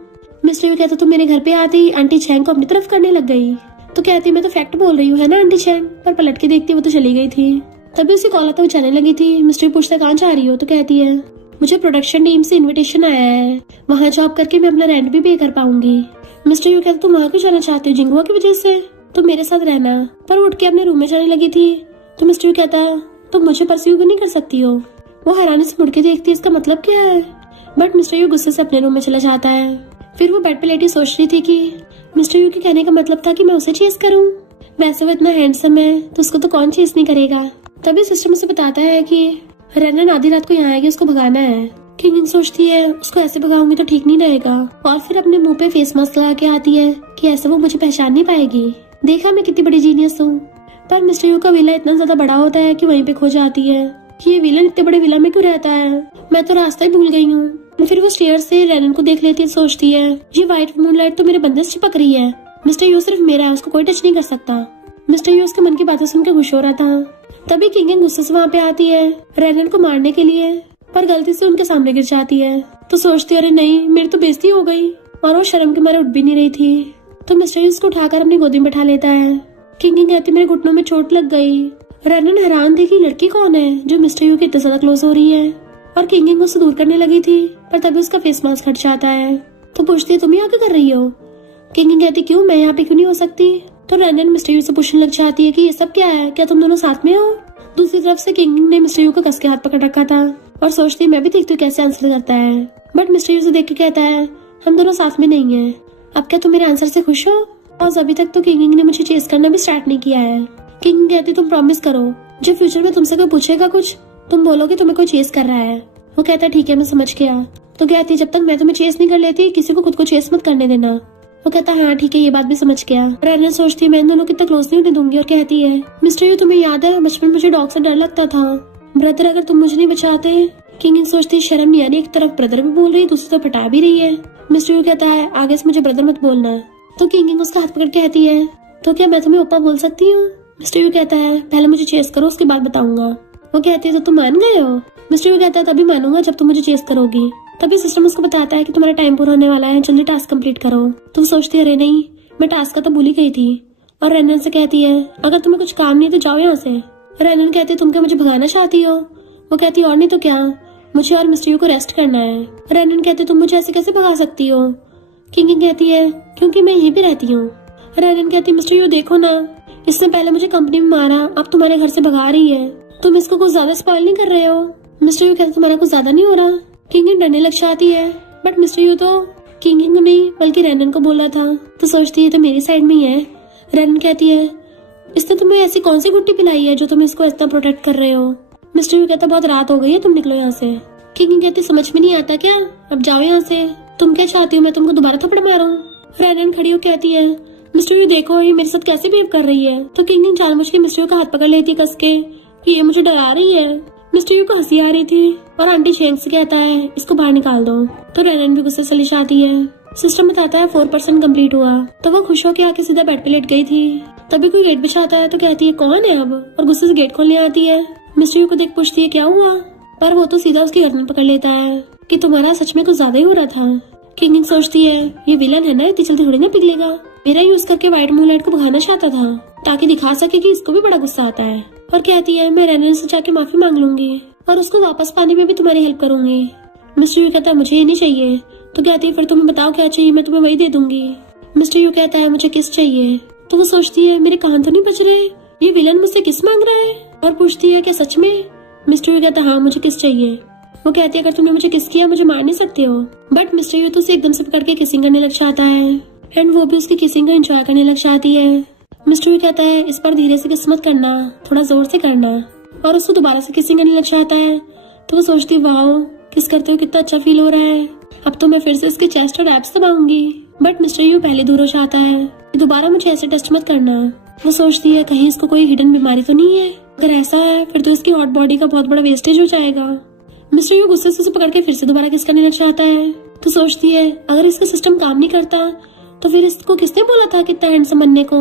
मिस्टर यू कहता तुम मेरे घर पे आते ही आंटी चैंग को अपनी तरफ करने लग गई। तो कहती मैं तो फैक्ट बोल रही हूँ, है ना आंटी चैंग? पर पलट के देखती वो तो चली गई थी। तभी उसी कॉल आता वो जाने लगी थी। मिस्टर यू पूछता कहाँ जा रही हो? तो कहती है मुझे प्रोडक्शन टीम से इनविटेशन आया है, वहाँ जॉब करके मैं अपना रेंट भी पे कर पाऊंगी। मिस्टर यू कहता तुम वहाँ क्यों जाना चाहते हो? जिंगुआ की वजह से? तुम मेरे साथ रहना। पर उठ के अपने रूम में जाने लगी थी तो मिस्टर यू कहता तुम मुझे परस्यू क्यों नहीं कर सकती हो? वो हैरानी से मुड़ के देखती है इसका मतलब क्या है, बट मिस्टर यू गुस्से से अपने रूम में चला जाता है। फिर वो बेड पे लेटी सोच रही थी कि मिस्टर यू के कहने का मतलब था कि मैं उसे चेस करूं, वैसे वो इतना हैंडसम है तो उसको तो कौन चेस नहीं करेगा। तभी सिस्टम उसे बताता है कि रनन आधी रात को यहाँ आएगी, उसको भगाना है। किंगिंग सोचती है उसको ऐसे भगाऊंगी तो ठीक नहीं रहेगा, और फिर अपने मुंह पे फेस मास्क लगा के आती है कि ऐसे वो मुझे पहचान नहीं पाएगी। देखा मैं कितनी बड़ी जीनियस हूँ। पर मिस्टर यू का विला इतना ज्यादा बड़ा होता है कि वहीं पे खो जाती है कि ये विलन इतने बड़े विला में क्यों रहता है, मैं तो रास्ता ही भूल गई हूँ। फिर वो स्टेयर से रनन को देख लेती है, सोचती है ये व्हाइट मूनलाइट तो मेरे बंदे से चिपक रही है, मिस्टर यू सिर्फ मेरा है, उसको कोई टच नहीं कर सकता। मिस्टर यू उसके मन की बातें सुनकर खुश हो रहा था। तभी किंगिंग गुस्से से वहाँ पे आती है रनन को मारने के लिए, पर गलती से उनके सामने गिर जाती है। तो सोचती है अरे नहीं, मेरी तो बेइज्जती हो गई, और वो शर्म के मारे उठ भी नहीं रही थी। तो मिस्टर यू उसको उठाकर अपनी गोदी में बैठा लेता है। किंगिंग कहती मेरे घुटनों में चोट लग गई। रनन हैरान थी कि लड़की कौन है जो मिस्टर यू के इतने ज्यादा क्लोज हो रही है, और किंगिंग उससे दूर करने लगी थी, पर तभी उसका फेस मास्क हट जाता है। तो पूछती है तुम यहाँ क्या कर रही हो? किंगिंग कहती क्यों, मैं यहाँ पे क्यों नहीं हो सकती? तो रनन मिस्टर यू से पूछने लग जाती है कि ये सब क्या है, क्या तुम दोनों साथ में हो? दूसरी तरफ से किंगिंग ने मिस्टर यू को कस के हाथ पकड़ रखा था और सोचती मैं भी देखती हूँ कैसे आंसर करता है, बट मिस्टर यू से देख के कहता है हम दोनों साथ में नहीं है। अब क्या तुम मेरे आंसर से खुश हो? और अभी तक तो किंगिंग ने मुझे चेस करना भी स्टार्ट नहीं किया है। किंगिंग कहती तुम प्रॉमिस करो जब फ्यूचर में तुमसे कोई पूछेगा कुछ, तुम बोलोगे तुम्हें कोई चेस कर रहा है। वो कहता है ठीक है मैं समझ गया। तो कहती जब तक मैं तुम्हें चेस नहीं कर लेती किसी को खुद को चेस मत करने देना। वो कहता हाँ ठीक है, ये बात भी समझ गया। रनन सोचती मैं इन दोनों कितना क्लोज नहीं होने दूंगी, और कहती है मिस्टर यू तुम्हें याद है बचपन में मुझे डॉग से डर लगता था, ब्रदर अगर तुम मुझे नहीं बचाते। किंगिंग सोचती शर्म नहीं आनी, एक तरफ ब्रदर भी बोल रही है दूसरी तरफ हटा भी रही है। मिस्टर यू कहता है आगे से मुझे ब्रदर मत बोलना। तो किंगिंग उसका हाथ पकड़ के कहती है तो क्या मैं तुम्हें ओपा बोल सकती हूँ? मिस्टर यू कहता है पहले मुझे चेस करो उसके बाद बताऊंगा। वो कहती है तो तुम मान गए हो? मिस्टर यू कहता है तभी मानूंगा जब तुम मुझे चेस करोगी। तभी सिस्टम उसको बताता है कि तुम्हारा टाइम पूरा होने वाला है, जल्दी टास्क कंप्लीट करो। तुम सोचती है अरे नहीं, मैं टास्क का तो भूल ही गई थी। और रनन से कहती है अगर तुम्हें कुछ काम नहीं तो जाओ यहाँ से। रनन कहती है तुम क्या मुझे भगाना चाहती हो? वो कहती है और नहीं तो क्या, मुझे और मिस्टर यू को रेस्ट करना है। रनन कहती है तुम मुझे ऐसे कैसे भगा सकती हो? किंगिंग कहती है क्योंकि मैं यहीं पे रहती हूँ। रनन कहती है मिस्टर यू देखो ना, इससे पहले मुझे कंपनी में मारा, अब तुम्हारे घर से भगा रही है, तुम इसको कुछ ज्यादा स्पॉइल नहीं कर रहे हो? मिस्टर यू कहते तुम्हारा कुछ ज्यादा नहीं हो रहा? किंगिंग डरने लग जाती है, बट मिस्टर यू तो किंगिंग को नहीं बल्कि रनन को बोला था, तो सोचती है तो मेरी साइड में ही है। रनन कहती है इसने तुम्हें ऐसी कौन सी गुट्टी पिलाई है जो तुम इसको इतना प्रोटेक्ट कर रहे हो? मिस्टर यू कहता बहुत रात हो गई है, तुम निकलो यहाँ से। किंगिंग कहती समझ में नहीं आता क्या, अब जाओ यहाँ से। तुम क्या चाहती हो, मैं तुमको दोबारा थप्पड़ मारूं? रनन खड़ी हो कहती है मिस्टर यू देखो ये मेरे साथ कैसे बिहेव कर रही है। तो किंग जानबूझ के मिस्टर यू का हाथ पकड़ लेती है कस के कि ये मुझे डरा रही है। मिस्टर यू को हंसी आ रही थी और आंटी शेंग से कहता है इसको बाहर निकाल दो। तो रेनन भी गुस्से से लिश आती है। सिस्टम बताता है 4% कंप्लीट हुआ। तो वो खुश होकर आके सीधा बेड पे लेट गई थी। तभी कोई गेट बचाता है तो कहती है कौन है अब, और गुस्से से गेट खोलने आती है। मिस्टर यू को देख पूछती है क्या हुआ, पर वो तो सीधा उसकी गर्दन पकड़ लेता है कि तुम्हारा सच में कुछ ज्यादा ही हो रहा था। किंग सोचती है ये विलन है ना, इतनी जल्दी थोड़ी ना पिघलेगा। मेरा यूज करके व्हाइट मूनलाइट को भगाना चाहता था ताकि दिखा सके कि इसको भी बड़ा गुस्सा आता है। और कहती है मैं रेनन से जाके माफी मांग लूंगी और उसको वापस पाने में भी तुम्हारी हेल्प करूंगी। मिस्टर यू कहता है मुझे ये नहीं चाहिए। तो कहती है फिर तुम्हें बताओ क्या चाहिए, मैं तुम्हें वही दे दूंगी। मिस्टर यू कहता है मुझे किस चाहिए। तो वो सोचती है मेरे कान तो नहीं बज रहे, ये विलन मुझसे किस मांग रहा है, और पूछती है क्या सच में। मिस्टर यू कहता है हाँ मुझे किस चाहिए। वो कहती है अगर तुमने मुझे किस किया मुझे मार नहीं सकते हो। बट मिस्टर यू तो उसे एकदम से पकड़ के किसिंग करने लग जाता है एंड वो भी उसकी किसिंग को एंजॉय करने लग जाती है। मिस्टर यू कहता है इस पर धीरे से किस मत करना, थोड़ा जोर से करना, और उसको दोबारा से किसिंग करने लग जाता है। तो वो सोचती वाओ किस करते हुए कितना अच्छा फील हो रहा है, अब तो मैं फिर से इसके चेस्ट और एब्स दबाऊंगी। बट मिस्टर यू पहले दूर हो जाता है, दोबारा मुझे ऐसे टेस्ट मत करना। वो सोचती है कहीं इसको कोई हिडन बीमारी तो नहीं है, अगर ऐसा है फिर तो इसकी हॉट बॉडी का बहुत बड़ा वेस्टेज हो जाएगा। मिस्टर यू गुस्से से उसे पकड़ के फिर से दोबारा किस करने लग जाता है। तो सोचती है अगर इसका सिस्टम काम नहीं करता तो फिर इसको किसने बोला था कितना हैंडसम बनने को।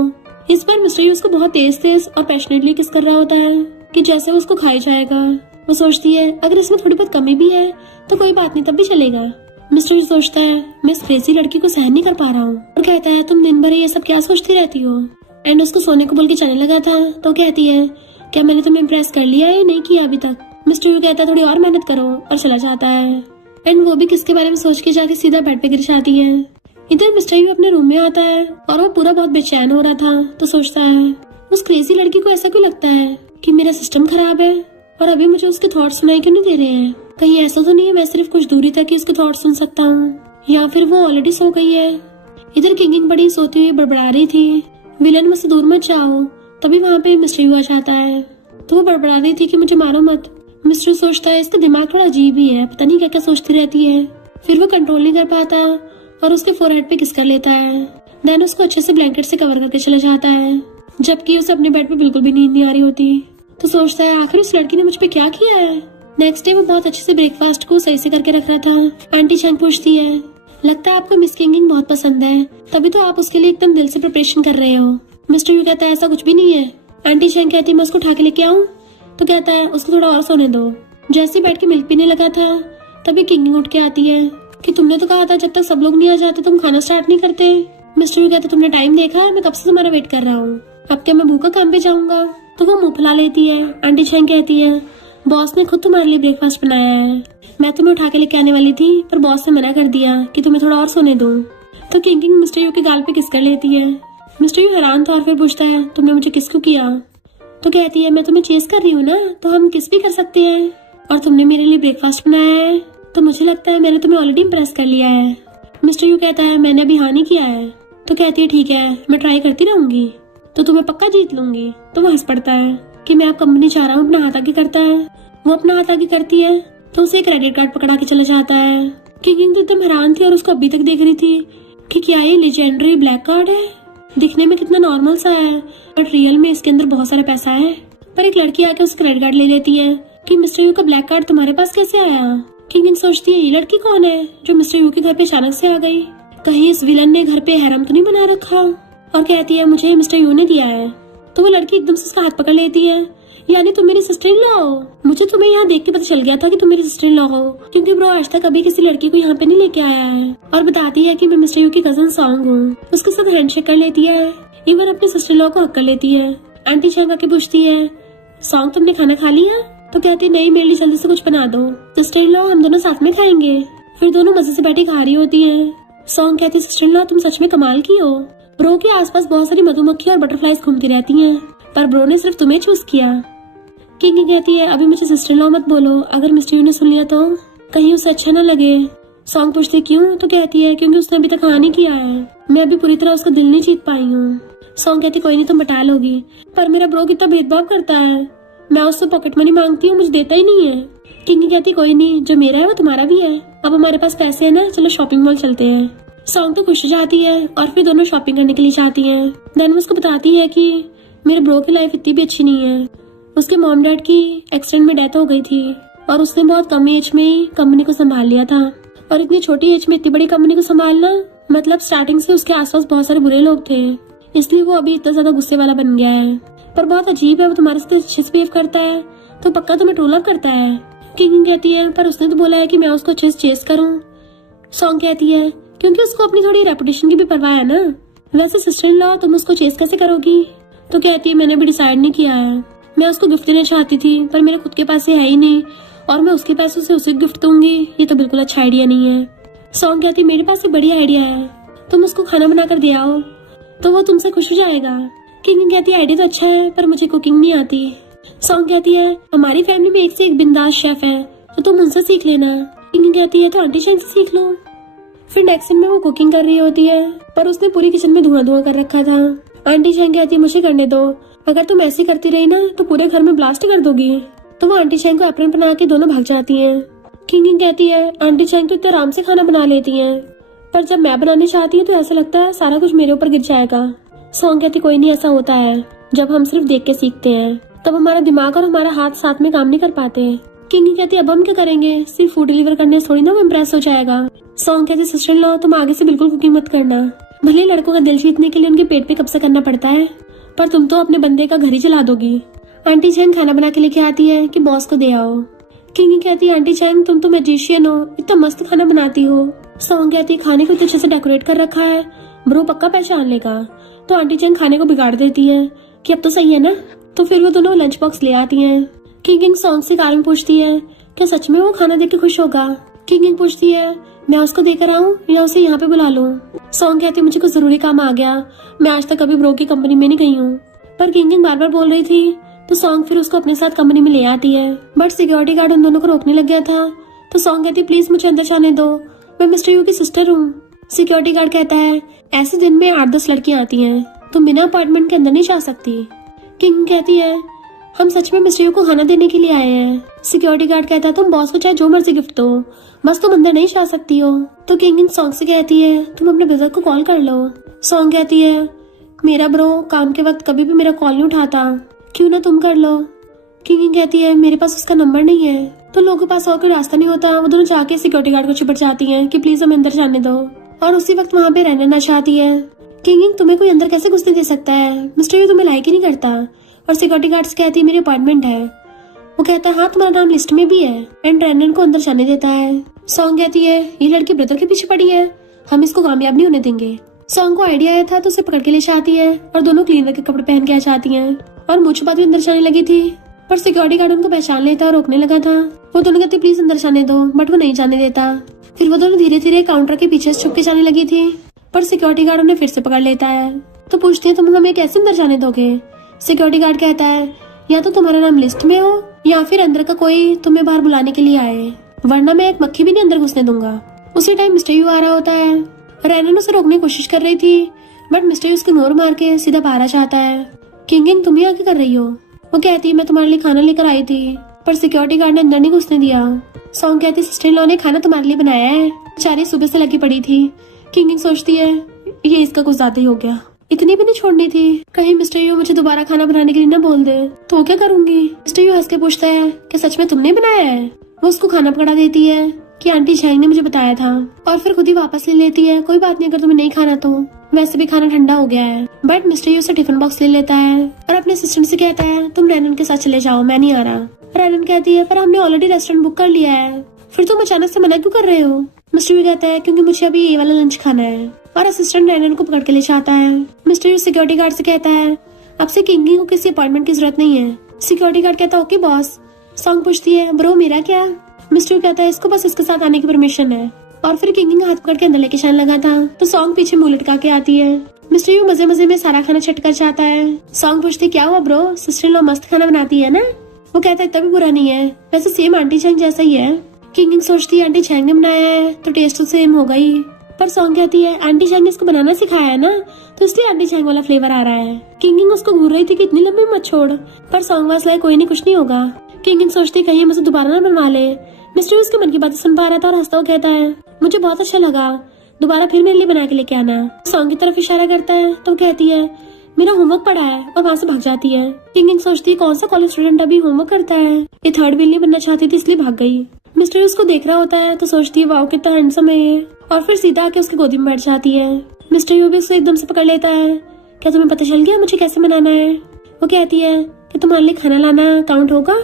इस बार मिस्टर यू उसको बहुत तेज तेज और पैशनेटली किस कर रहा होता है कि जैसे वो उसको खाई जाएगा। वो सोचती है अगर इसमें थोड़ी बहुत कमी भी है तो कोई बात नहीं, तब भी चलेगा। मिस्टर यू सोचता है मैं इस क्रेजी लड़की को सहन नहीं कर पा रहा हूँ, और कहता है तुम दिन भर ये सब क्या सोचती रहती हो। एंड उसको सोने को बोल के जाने लगा था। तो कहती है क्या मैंने तुम्हें इम्प्रेस कर लिया है, नहीं किया अभी तक। मिस्टर यू कहता है थोड़ी और मेहनत करो, और चला जाता है। एंड वो भी किसके बारे में सोच के जाके सीधा बेड पे गिर जाती है। इधर मिस्टर यू अपने रूम में आता है और वो पूरा बहुत बेचैन हो रहा था। तो सोचता है उस क्रेजी लड़की को ऐसा क्यों लगता है कि मेरा सिस्टम खराब है और अभी मुझे उसके थॉट्स सुनाई क्यों नहीं दे रहे हैं। कहीं ऐसा तो नहीं है मैं सिर्फ कुछ दूरी तक ही उसके थॉट्स सुन सकता हूँ, या फिर वो ऑलरेडी सो गई है। इधर किंग बड़ी सोती हुई बड़बड़ा रही थी विलन मुझसे दूर मत जाओ। तभी वहाँ पे मिस्टर यू आ जाता है। तो वो बड़बड़ा रही थी कि मुझे मारो मत। मिस्टर सोचता है इसका दिमाग थोड़ा अजीब ही है, पता नहीं क्या क्या सोचती रहती है। फिर वो कंट्रोल नहीं कर पाता और उसके फोरहेड पे किस कर लेता है। देन उसको अच्छे से ब्लैंकेट से कवर करके चला जाता है, जबकि उसे अपने बेड पे बिल्कुल भी नींद नहीं आ रही होती। तो सोचता है आखिर उस लड़की ने मुझ पे क्या किया है। नेक्स्ट डे वो बहुत अच्छे से ब्रेकफास्ट को सही से करके रख रहा था। आंटी चैंग पूछती है लगता है आपको मिस किंगिंग बहुत पसंद है, तभी तो आप उसके लिए एकदम दिल से प्रिपरेशन कर रहे हो। मिस्टर यू कहता है ऐसा कुछ भी नहीं है। आंटी चैंग कहती है मैं उसको उठा के लेके आऊँ। तो कहता है उसको थोड़ा और सोने दो। जैसे बैठ के मिल्क पीने लगा था तभी किंगिंग उठ के आती है कि तुमने तो कहा था जब तक सब लोग नहीं आ जाते तुम खाना स्टार्ट नहीं करते। मिस्टर यू कहता तुमने टाइम देखा है, मैं कब से तुम्हारा वेट कर रहा हूँ, अब क्या मैं भूखा काम पे जाऊंगा। तो वो मुंह फुला लेती है। आंटी चैंग कहती है बॉस ने खुद तुम्हारे लिए ब्रेकफास्ट बनाया है, मैं तुम्हें उठा के लेके आने वाली थी पर बॉस ने मना कर दिया कि तुम्हें थोड़ा और सोने दूं। तो किंगिंग मिस्टर यू के गाल पे किस कर लेती है। मिस्टर यू हैरान था और फिर पूछता है तुमने मुझे किस क्यों किया। तो कहती है मैं तुम्हें चेस कर रही हूँ ना, तो हम किस भी कर सकते हैं, और तुमने मेरे लिए ब्रेकफास्ट बनाया है तो मुझे लगता है मैंने तुम्हें ऑलरेडी इम्प्रेस कर लिया है। मिस्टर यू कहता है मैंने अभी हाँ नहीं किया है। तो कहती है ठीक है मैं ट्राई करती रहूंगी तो तुम्हें पक्का जीत लूंगी। तो वो हंस पड़ता है कि मैं आप कंपनी चाह रहा हूँ। अपना हाथ आगे करता है। वो अपना हाथ आगे करती है तो उसे क्रेडिट कार्ड पकड़ा के चला जाता है। किंग तो एकदम हैरान थी और उसको अभी तक देख रही थी कि क्या ये लेजेंडरी ब्लैक कार्ड है। दिखने में कितना नॉर्मल सा है बट रियल में इसके अंदर बहुत सारा पैसा है। पर एक लड़की आके उसका क्रेडिट कार्ड ले लेती है कि मिस्टर यू का ब्लैक कार्ड तुम्हारे पास कैसे आया। किंग सोचती है ये लड़की कौन है जो मिस्टर यू के घर पे अचानक से आ गई, कहीं इस विलन ने घर पे हैरम तो नहीं बना रखा। और कहती है मुझे मिस्टर यू ने दिया है। तो वो लड़की एकदम से उसका हाथ पकड़ लेती है, यानी तुम मेरी सिस्टर इन लॉ हो। मुझे तुम्हें यहाँ देख के पता चल गया था कि तुम मेरी सिस्टर इन लॉ हो, क्योंकि ब्रो आज तक कभी किसी लड़की को यहाँ पे नहीं लेके आया है। और बताती है कि मैं मिस्टर यू की कजन सॉन्ग हूँ। उसके साथ हैंडशेक कर लेती है, इवन अपनी सिस्टर इन लॉ को हक कर लेती है। आंटी चैंग आके पूछती है सॉन्ग तुमने खाना खा लिया। तो कहती है नहीं मेरे लिए जल्दी से कुछ बना दो, सिस्टर इन लॉ हम दोनों साथ में खाएंगे। फिर दोनों मजे से बैठी खा रही होती है। सॉन्ग कहती है सिस्टर इन लॉ तुम सच में कमाल की हो, ब्रो के आसपास बहुत सारी मधुमक्खी और बटरफ्लाइज घूमती रहती हैं, पर ब्रो ने सिर्फ तुम्हें चूज किया। किंग कहती है अभी मुझे सिस्टर इन लॉ मत बोलो, अगर मिस्टर यू ने सुन लिया तो कहीं उसे अच्छा न लगे। सॉन्ग पूछती क्यों। तो कहती है क्योंकि उसने अभी तक हाँ नहीं किया है, मैं अभी पूरी तरह उसका दिल नहीं जीत पाई हूँ। सॉन्ग कहती कोई नहीं तुम बता लोगी, पर मेरा ब्रो कितना भेदभाव करता है, मैं उससे पॉकेट मनी मांगती हूँ मुझे देता ही नहीं है। किंग कहती कोई नहीं जो मेरा है वो तुम्हारा भी है, अब हमारे पास पैसे है ना, चलो शॉपिंग मॉल चलते हैं। सॉन्ग तो खुश हो जाती है और फिर दोनों शॉपिंग करने के लिए जाती हैं। देन वो उसको बताती है कि मेरे ब्रो की लाइफ इतनी भी अच्छी नहीं है। उसके मॉम डैड की एक्सीडेंट में डेथ हो गई थी और उसने बहुत कम एज में ही कंपनी को संभाल लिया था। और इतनी छोटी एज में इतनी बड़ी कंपनी को संभालना मतलब स्टार्टिंग से उसके आसपास बहुत सारे बुरे लोग थे, इसलिए वो अभी इतना ज्यादा गुस्से वाला बन गया है। पर बहुत अजीब है, वो तुम्हारे साथ अच्छे से बिहेव करता है तो पक्का तुम्हें ट्रू लव करता है। किंग कहती है पर उसने तो बोला है कि मैं उसको अच्छे से चेस करूं। सॉन्ग कहती है क्योंकि उसको अपनी थोड़ी रेपुटेशन की भी परवाह है ना। वैसे सिस्टर इन लॉ तुम उसको चेस कैसे करोगी? तो कहती है मैंने भी डिसाइड नहीं किया है। मैं उसको गिफ्ट देना चाहती थी पर मेरे खुद के पास ये है ही नहीं और मैं उसके पैसों से उसे गिफ्ट दूंगी, ये तो बिल्कुल अच्छा आइडिया नहीं है। सॉन्ग कहती है मेरे पास एक बढ़िया आइडिया है, तुम उसको खाना बना कर दे आओ तो वो तुमसे खुश हो जाएगा। किंग कहती है आइडिया तो अच्छा है पर मुझे कुकिंग नहीं आती। सॉन्ग कहती है हमारी फैमिली में एक से एक बिंदास शेफ है तो तुम उनसे सीख लेना। किंग कहती है तो आंटी चैंग से सीख लो। फिर नेक्स्ट सीन में वो कुकिंग कर रही होती है पर उसने पूरी किचन में धुआं कर रखा था। आंटी चैंग कहती है मुझे करने दो, अगर तुम ऐसी करती रही ना तो पूरे घर में ब्लास्ट कर दोगी। तो वो आंटी चैंग को एप्रन पहना के दोनों भाग जाती हैं। किंग कहती है आंटी चैंग तो इतने आराम से खाना बना लेती हैं पर जब मैं बनाने चाहती हूँ तो ऐसा लगता है सारा कुछ मेरे ऊपर गिर जाएगा। सॉन्ग कहती कोई नहीं, ऐसा होता है जब हम सिर्फ देख के सीखते हैं तब हमारा दिमाग और हमारा हाथ साथ में काम नहीं कर पाते। किंग कहती अब हम क्या करेंगे, सिर्फ फूड डिलीवर करने से थोड़ी ना वो इम्प्रेस हो जाएगा। सॉन्ग कहती सिस्टर इन लॉ तुम आगे से बिल्कुल कुकिंग मत करना, भले लड़कों का दिल जीतने के लिए उनके पेट पे कब्जा करना पड़ता है पर तुम तो अपने बंदे का घर ही चला दोगी। आंटी चैंग खाना बना के लेके आती है कि बॉस को दे आओ। किंग कहती है आंटी चैंग तुम तो मैजिशियन हो, इतना मस्त खाना बनाती हो। सॉन्ग कहती है खाने को इतने अच्छे से डेकोरेट कर रखा है, ब्रो पक्का पहचान लेगा। तो आंटी चैंग खाने को बिगाड़ देती है कि अब तो सही है ना। तो फिर वो दोनों लंच बॉक्स ले आती हैं। किंग सॉन्ग से कारण पूछती है क्या सच में वो खाना देख के खुश होगा? किंग पूछती है मैं उसको देकर आऊँ या उसे यहाँ पे बुला लूँ? सॉन्ग कहती है मुझे कुछ जरूरी काम आ गया, मैं आज तक कभी ब्रो की कंपनी में नहीं गई हूँ। पर किंग बार बार बोल रही थी तो सॉन्ग फिर उसको अपने साथ कंपनी में ले आती है। बट सिक्योरिटी गार्ड उन दोनों को रोकने लग गया था तो सॉन्ग कहती प्लीज मुझे अंदर जाने दो, मैं मिस्टर यू की सिस्टर हूँ। सिक्योरिटी गार्ड कहता है ऐसे दिन में 8-10 लड़कियां आती हैं, तुम बिना अपार्टमेंट के अंदर नहीं जा सकती। किंग कहती है हम सच में मिस्टर यू को खाना देने के लिए आए हैं। सिक्योरिटी गार्ड कहता है तुम बॉस को चाहे जो मर्जी गिफ्ट दो, बस तुम अंदर नहीं जा सकती हो। तो किंग सॉन्ग से कहती है तुम अपने ब्रदर को कॉल कर लो। सॉन्ग कहती है मेरा ब्रो काम के वक्त कभी भी मेरा कॉल नहीं उठाता, क्यों ना तुम कर लो। किंग कहती है मेरे पास उसका नंबर नहीं है। तो लोगों के पास और कोई रास्ता नहीं होता, वो दोनों जाके सिक्योरिटी गार्ड को चिपट जाती हैं कि प्लीज हमें अंदर जाने दो। और उसी वक्त वहाँ पे रहना ना चाहती है। किंग तुम्हें कोई अंदर कैसे घुसने दे सकता है, मिस्टर यू तुम्हें लाइक ही नहीं करता। और सिक्योरिटी गार्ड से कहती है मेरी अपॉइंटमेंट है। वो कहता है हाँ तुम्हारा नाम लिस्ट में भी है एंड रैनन को अंदर जाने देता है। सॉन्ग कहती है ये लड़की ब्रदर के पीछे पड़ी है, हम इसको कामयाब नहीं होने देंगे। सॉन्ग को आइडिया आया था तो उसे पकड़ के ले जाती है और दोनों क्लीनर के कपड़े पहन के आ जाती हैं और मुझ बात भी अंदर जाने लगी थी पर सिक्योरिटी गार्ड उनको पहचान लेता और रोकने लगा था। वो दोनों कहते प्लीज अंदर जाने दो बट वो नहीं जाने देता। फिर वो दोनों धीरे धीरे काउंटर के पीछे छुप के जाने लगी थी पर सिक्योरिटी गार्ड उन्हें फिर से पकड़ लेता है। तो पूछती है तुम हमें कैसे अंदर जाने दोगे? सिक्योरिटी गार्ड कहता है या तो तुम्हारा नाम लिस्ट में हो या फिर अंदर का कोई तुम्हें बाहर बुलाने के लिए आए, वरना मैं एक मक्खी भी नहीं अंदर घुसने दूंगा। उसी टाइम मिस्टर यू आ रहा होता है। रैनन उसे रोकने की कोशिश कर रही थी बट मिस्टर यू उसको नोर मार के सीधा बाहर आ जाता है। किंग तुम ही आके कर रही हो? वो कहती है मैं तुम्हारे लिए खाना लेकर आई थी पर सिक्योरिटी गार्ड ने अंदर नहीं घुसने दिया। सॉन्ग कहती सिस्टर इन लॉ ने खाना तुम्हारे लिए बनाया है, बेचारी सुबह से लगी पड़ी थी। किंग सोचती है ये इसका कुछ ज्यादा ही हो गया, इतनी भी नहीं छोड़नी थी, कहीं मिस्टर यू मुझे दोबारा खाना बनाने के लिए ना बोल दे तो क्या करूंगी। मिस्टर यू हंस के पूछता है कि सच में तुमने बनाया है? वो उसको खाना पकड़ा देती है कि आंटी चैंग ने मुझे बताया था और फिर खुद ही वापस ले लेती है। कोई बात नहीं अगर तुम्हें नहीं खाना तो, वैसे भी खाना ठंडा हो गया है। बट मिस्टर यू से टिफिन बॉक्स ले लेता है और अपने असिस्टेंट से कहता है तुम रैनन के साथ चले जाओ, मैं नहीं आ रहा। रैनन कहती है पर हमने ऑलरेडी रेस्टोरेंट बुक कर लिया है, फिर तुम अचानक से मना क्यों कर रहे हो? मिस्टर यू कहता है क्योंकि मुझे अभी ये वाला लंच खाना है और असिस्टेंट रैनन को पकड़ के ले जाता है। मिस्टर यू सिक्योरिटी गार्ड से कहता है अब से किंग को किसी अपॉइंटमेंट की जरूरत नहीं है। सिक्योरिटी गार्ड कहता है ओके बॉस। सॉन्ग पूछती है ब्रो मेरा क्या? मिस्टर यू कहता है इसको बस इसके साथ आने की परमिशन है और फिर किंग हाथ पकड़ के अंदर लेके जाने लगा था तो सॉन्ग पीछे मुंह लटका के आती है। मिस्टर यू मजे मजे में सारा खाना छट कर जाता है। सॉन्ग पूछती क्या हुआ ब्रो, सिस्टर इन लॉ मस्त खाना बनाती है ना? वो कहता है इतना भी बुरा नहीं है, वैसे सेम आंटी चैंग जैसा ही है। किंग सोचती है आंटी चैंग ने बनाया है तो टेस्ट तो सेम होगा ही, पर सॉन्ग कहती है आंटी चैंग ने इसको बनाना सिखाया है ना तो इसलिए आंटी चैंग वाला फ्लेवर आ रहा है। किंग उसको घूर रही थी कि इतनी लंबी मत छोड़, पर सॉन्ग वास लाइक कोई नहीं कुछ नहीं होगा। किंग सोचती कहीं मुझे दोबारा ना बनवा ले। मिस्टर उसके मन की बातें सुन पा रहा था और हंसता हुआ कहता है मुझे बहुत अच्छा लगा, दोबारा फिर मेरे लिए बना के लेके आना। सॉन्ग की तरफ इशारा करता है तो कहती है मेरा होमवर्क पड़ा है और वहाँ से भाग जाती है। किंग सोचती है कौन सा कॉलेज स्टूडेंट अभी होमवर्क करता है, ये थर्ड व्हील नहीं बनना चाहती थी इसलिए भाग गई। मिस्टर यू उसको देख रहा होता है तो सोचती है वाओ कितना हैंडसम है ये, और फिर सीधा आके उसकी गोदी में बैठ जाती है। मिस्टर यू भी उसको एकदम से पकड़ लेता है। क्या तुम्हें पता चल गया मुझे कैसे मनाना है? वो कहती है कि तुम्हारे लिए खाना लाना काउंट होगा।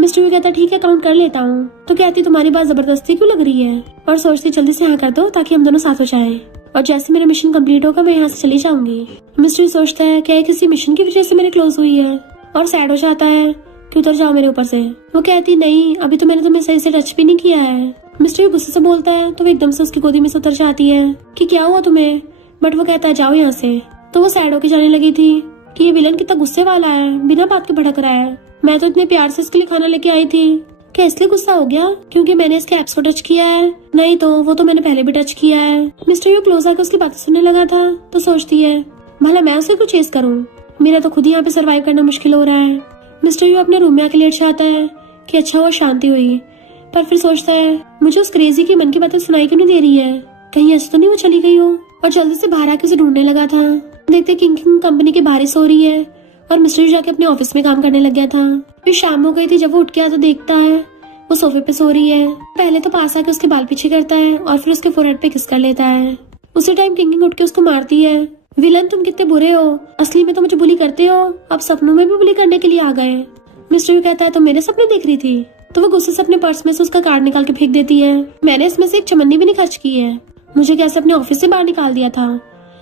मिस्टर यू कहता है ठीक है काउंट कर लेता हूँ। तो कहती तुम्हारी बात जबरदस्ती क्यों लग रही है, और सोचती जल्दी से हाँ कर दो ताकि हम दोनों साथ हो जाए, और जैसे मेरा मिशन कंप्लीट होगा मैं यहाँ से चली जाऊंगी। मिस्टर यू सोचता है क्या किसी मिशन की वजह से मेरे क्लोज हुई है, और सैड हो जाता है कि उतर जाओ मेरे ऊपर से। वो कहती नहीं अभी तो मैंने तुम्हें सही से टच भी नहीं किया है। मिस्टर यू गुस्से से बोलता है तो वो एकदम से उसकी गोदी में से उतर जाती है कि क्या हुआ तुम्हें, बट वो कहता है जाओ यहाँ से। तो वो सैड होके जाने लगी थी कि ये विलन कितना गुस्से वाला है, बिना बात के भड़क रहा है। मैं तो इतने प्यार से इसके लिए खाना लेके आई थी, क्या इसलिए गुस्सा हो गया क्योंकि मैंने इसके एप्स को टच किया है? नहीं तो वो तो मैंने पहले भी टच किया है। मिस्टर यू क्लोज आकर उसकी बातें सुनने लगा था तो सोचती है भला मैं उसे क्यों चेस करूं, मेरा तो खुद यहाँ पे सरवाइव करना मुश्किल हो रहा है। मिस्टर यू अपने रूम में आके लेट जाता है कि अच्छा हुआ शांति हुई, पर फिर सोचता है मुझे उस क्रेजी की मन की बातें सुनाई क्यों नहीं दे रही है, कहीं ऐसे तो नहीं वो चली गई हो। और जल्दी से बाहर आके उसे ढूंढने लगा था। देखते किंग कंपनी की बारिश हो रही है और मिस्टर यू जाके अपने ऑफिस में काम करने लग गया था। फिर शाम हो गई थी जब वो उठ के आता देखता है वो सोफे पे सो रही है। पहले तो पास आके उसके बाल पीछे करता है और फिर उसके फोरहेड पे किस कर लेता है। उसी टाइम किंग उठ के उसको मारती है। विलन तुम कितने बुरे हो, असली में तो मुझे बुली करते हो, अब सपनों में भी बुली करने के लिए आ गए। मिस्टर यू कहता है तो मेरे सपने देख रही थी। तो वो गुस्से से अपने पर्स में से उसका कार्ड निकाल के फेंक देती है। मैंने इसमें से एक चमन्नी भी नहीं खर्च की है, मुझे कैसे अपने ऑफिस से बाहर निकाल दिया था।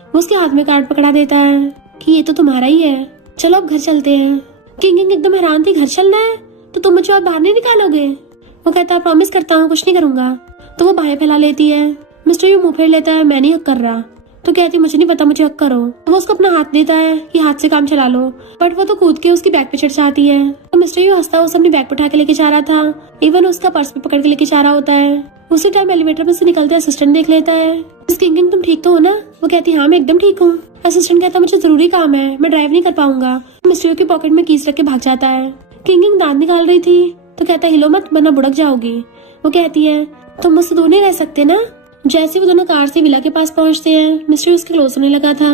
वो उसके हाथ में कार्ड पकड़ा देता है कि ये तो तुम्हारा ही है, चलो अब घर चलते हैं। किंग एकदम हैरान थी, घर चलना है तो तुम मुझे और बाहर नहीं निकालोगे? वो कहता है प्रॉमिस करता हूँ कुछ नहीं करूंगा। तो वो बाहें फैला लेती है। मिस्टर यू मुंह फेर लेता है मैं नहीं हक कर रहा। तो कहती मुझे नहीं पता मुझे हक करो। तो वो उसको अपना हाथ देता है कि हाथ से काम चला लो, बट वो तो कूद के उसकी बैग पे चढ़ जाती है। तो मिस्टर यू हंसता हुआ अपनी बैग पे उठा के लेके जा रहा था, इवन उसका पर्स भी पकड़ के लेके जा रहा होता है। उसी टाइम एलिवेटर में से निकलते असिस्टेंट देख लेता है। किंग तुम ठीक तो हो ना? वो कहती हाँ मैं एकदम ठीक हूँ। असिस्टेंट कहता मुझे जरूरी काम है, मैं ड्राइव नहीं कर पाऊंगा। मिस्टर यू की पॉकेट में कीज रख के भाग जाता है। किंग दांत निकाल रही थी तो कहता हिलो मत वरना बुड़क जाओगी। वो कहती है तुम मुझसे दूर नहीं रह सकते ना। जैसे वो दोनों कार से विला के पास पहुंचते हैं मिस्टर उसके क्लोज होने लगा था।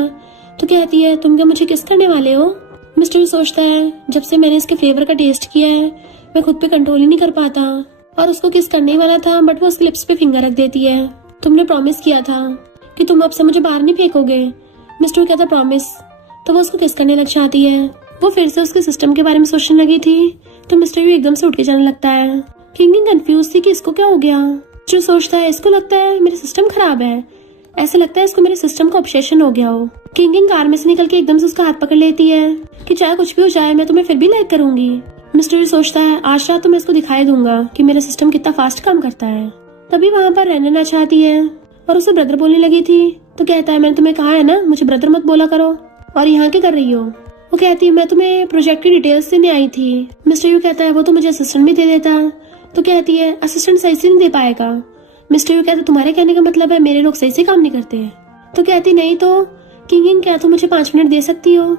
तो कहती है तुम क्या मुझे किस करने वाले हो? मिस्टर सोचता है जब से मैंने इसके फ्लेवर का टेस्ट किया है मैं खुद पे कंट्रोल ही नहीं कर पाता, और उसको किस करने वाला था बट वो उसके लिप्स पे फिंगर रख देती है। तुमने प्रॉमिस किया था कि तुम अब से मुझे बाहर नहीं फेंकोगे। मिस्टर कहता प्रॉमिस। तो वो उसको किस करने लग जाती है। वो फिर से उसके सिस्टम के बारे में सोचने लगी थी तो मिस्टर यू एकदम से उठ के जाने लगता है। किंग कंफ्यूज थी कि इसको क्या हो गया। जो सोचता है इसको लगता है मेरे सिस्टम खराब है, ऐसा लगता है इसको मेरे सिस्टम का ऑब्सेशन हो गया हो। किंग कार में से निकल के एकदम से उसका हाथ पकड़ लेती है कि चाहे कुछ भी हो जाए मैं तुम्हें फिर भी लाइक करूंगी। मिस्टर यू सोचता है आज रात तो मैं इसको दिखाई दूंगा कि मेरा सिस्टम कितना फास्ट काम करता है। तभी वहाँ पर रैनन आ चाहती है और उसे ब्रदर बोलने लगी थी। तो कहता है मैंने तुम्हें कहा है ना मुझे ब्रदर मत बोला करो, और यहाँ क्या कर रही हो? वो कहती है मैं तुम्हें प्रोजेक्ट की डिटेल्स देने आई थी। मिस्टर यू कहता है वो तो मुझे असिस्टेंट भी दे देता। तो कहती है असिस्टेंट सही से नहीं दे पाएगा। मिस्टर यू कहता है तुम्हारे कहने का मतलब है मेरे लोग सही से काम नहीं करते। तो कहती नहीं तो किंग क्या तुम मुझे 5 मिनट दे सकती हो?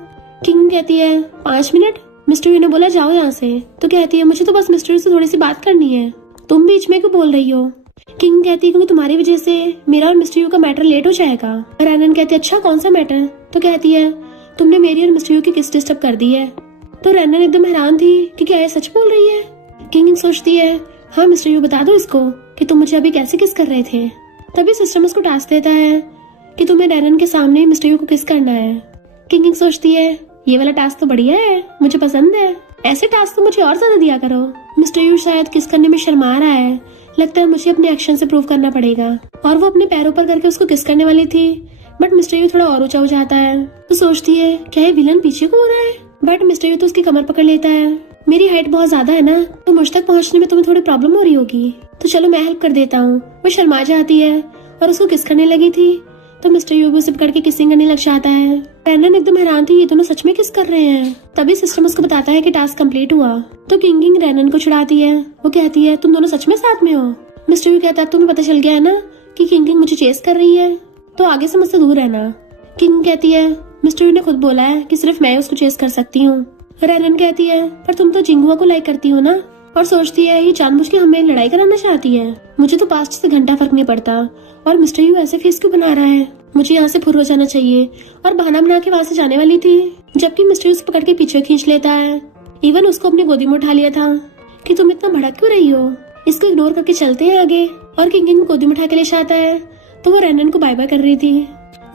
किंग कहती है 5 मिनट? मिस्टर यू ने बोला जाओ यहाँ से। तो कहती है मुझे तो बस मिस्टर यू से थोड़ी सी बात करनी है, तुम बीच में क्यों बोल रही हो? किंग कहती है क्योंकि तुम्हारी वजह से मेरा और मिस्टर यू का मैटर लेट हो जाएगा। रैनन कहती है अच्छा कौन सा मैटर? तो कहती है तुमने मेरी और मिस्टर यू की किस डिस्टर्ब कर दी है। तो रैनन एकदम हैरान थी कि क्या ये सच बोल रही है। किंग सोचती है हाँ मिस्टर यू बता दो इसको कि तुम मुझे अभी कैसे किस कर रहे थे। तभी सिस्टम उसको टास्क देता है कि तुम्हें रैनन के सामने मिस्टर यू को किस करना है। किंग सोचती है ये वाला टास्क तो बढ़िया है, मुझे पसंद है, ऐसे टास्क तो मुझे और ज्यादा दिया करो। मिस्टर यू शायद किस करने में शर्मा रहा है, लगता है मुझे अपने एक्शन से प्रूव करना पड़ेगा। और वो अपने पैरों पर करके उसको किस करने वाली थी बट मिस्टर यू थोड़ा और ऊंचा हो जाता है। तो सोचती है क्या ये विलन पीछे को हो रहा है, बट मिस्टर यू तो उसकी कमर पकड़ लेता है। मेरी हाइट बहुत ज्यादा है ना तो मुझ तक पहुंचने में तुम्हें थोड़ी प्रॉब्लम हो रही होगी, तो चलो मैं हेल्प कर देता हूँ। वो शर्मा जाती है और उसको किस करने लगी थी तो मिस्टर यू भी उसे पकड़ के किसिंग करने लग जाता है। रैनन एकदम हैरान थी ये दोनों सच में किस कर रहे हैं। तभी सिस्टम उसको बताता है कि टास्क कंप्लीट हुआ। तो किंग रैनन को छुड़ाती है। वो कहती है तुम दोनों सच में साथ में हो। मिस्टर यू कहता है तुम्हें पता चल गया है ना कि किंग मुझे चेस कर रही है, तो आगे से मुझसे दूर रहना। किंग कहती है मिस्टर यू ने खुद बोला है कि सिर्फ मैं उसको चेस कर सकती हूँ। रैनन कहती है पर तुम तो जिंगुआ को लाइक करती हो ना। और सोचती है ये जानबूझ के हमें लड़ाई कराना चाहती है। मुझे तो पास्ट से घंटा फर्क नहीं पड़ता और मिस्टर यू ऐसे फेस क्यों बना रहा है। मुझे यहाँ से फुर हो जाना चाहिए। और बहाना बना के वहाँ से जाने वाली थी, जबकि मिस्टर यू उसे पकड़ के पीछे खींच लेता है। इवन उसको अपनी गोदी में उठा लिया था कि तुम इतना भड़क क्यों रही हो। इसको इग्नोर करके चलते हैं आगे और किंग को गोदी में उठा के ले जाता है। तो वो रैनन को बाय बाय कर रही थी,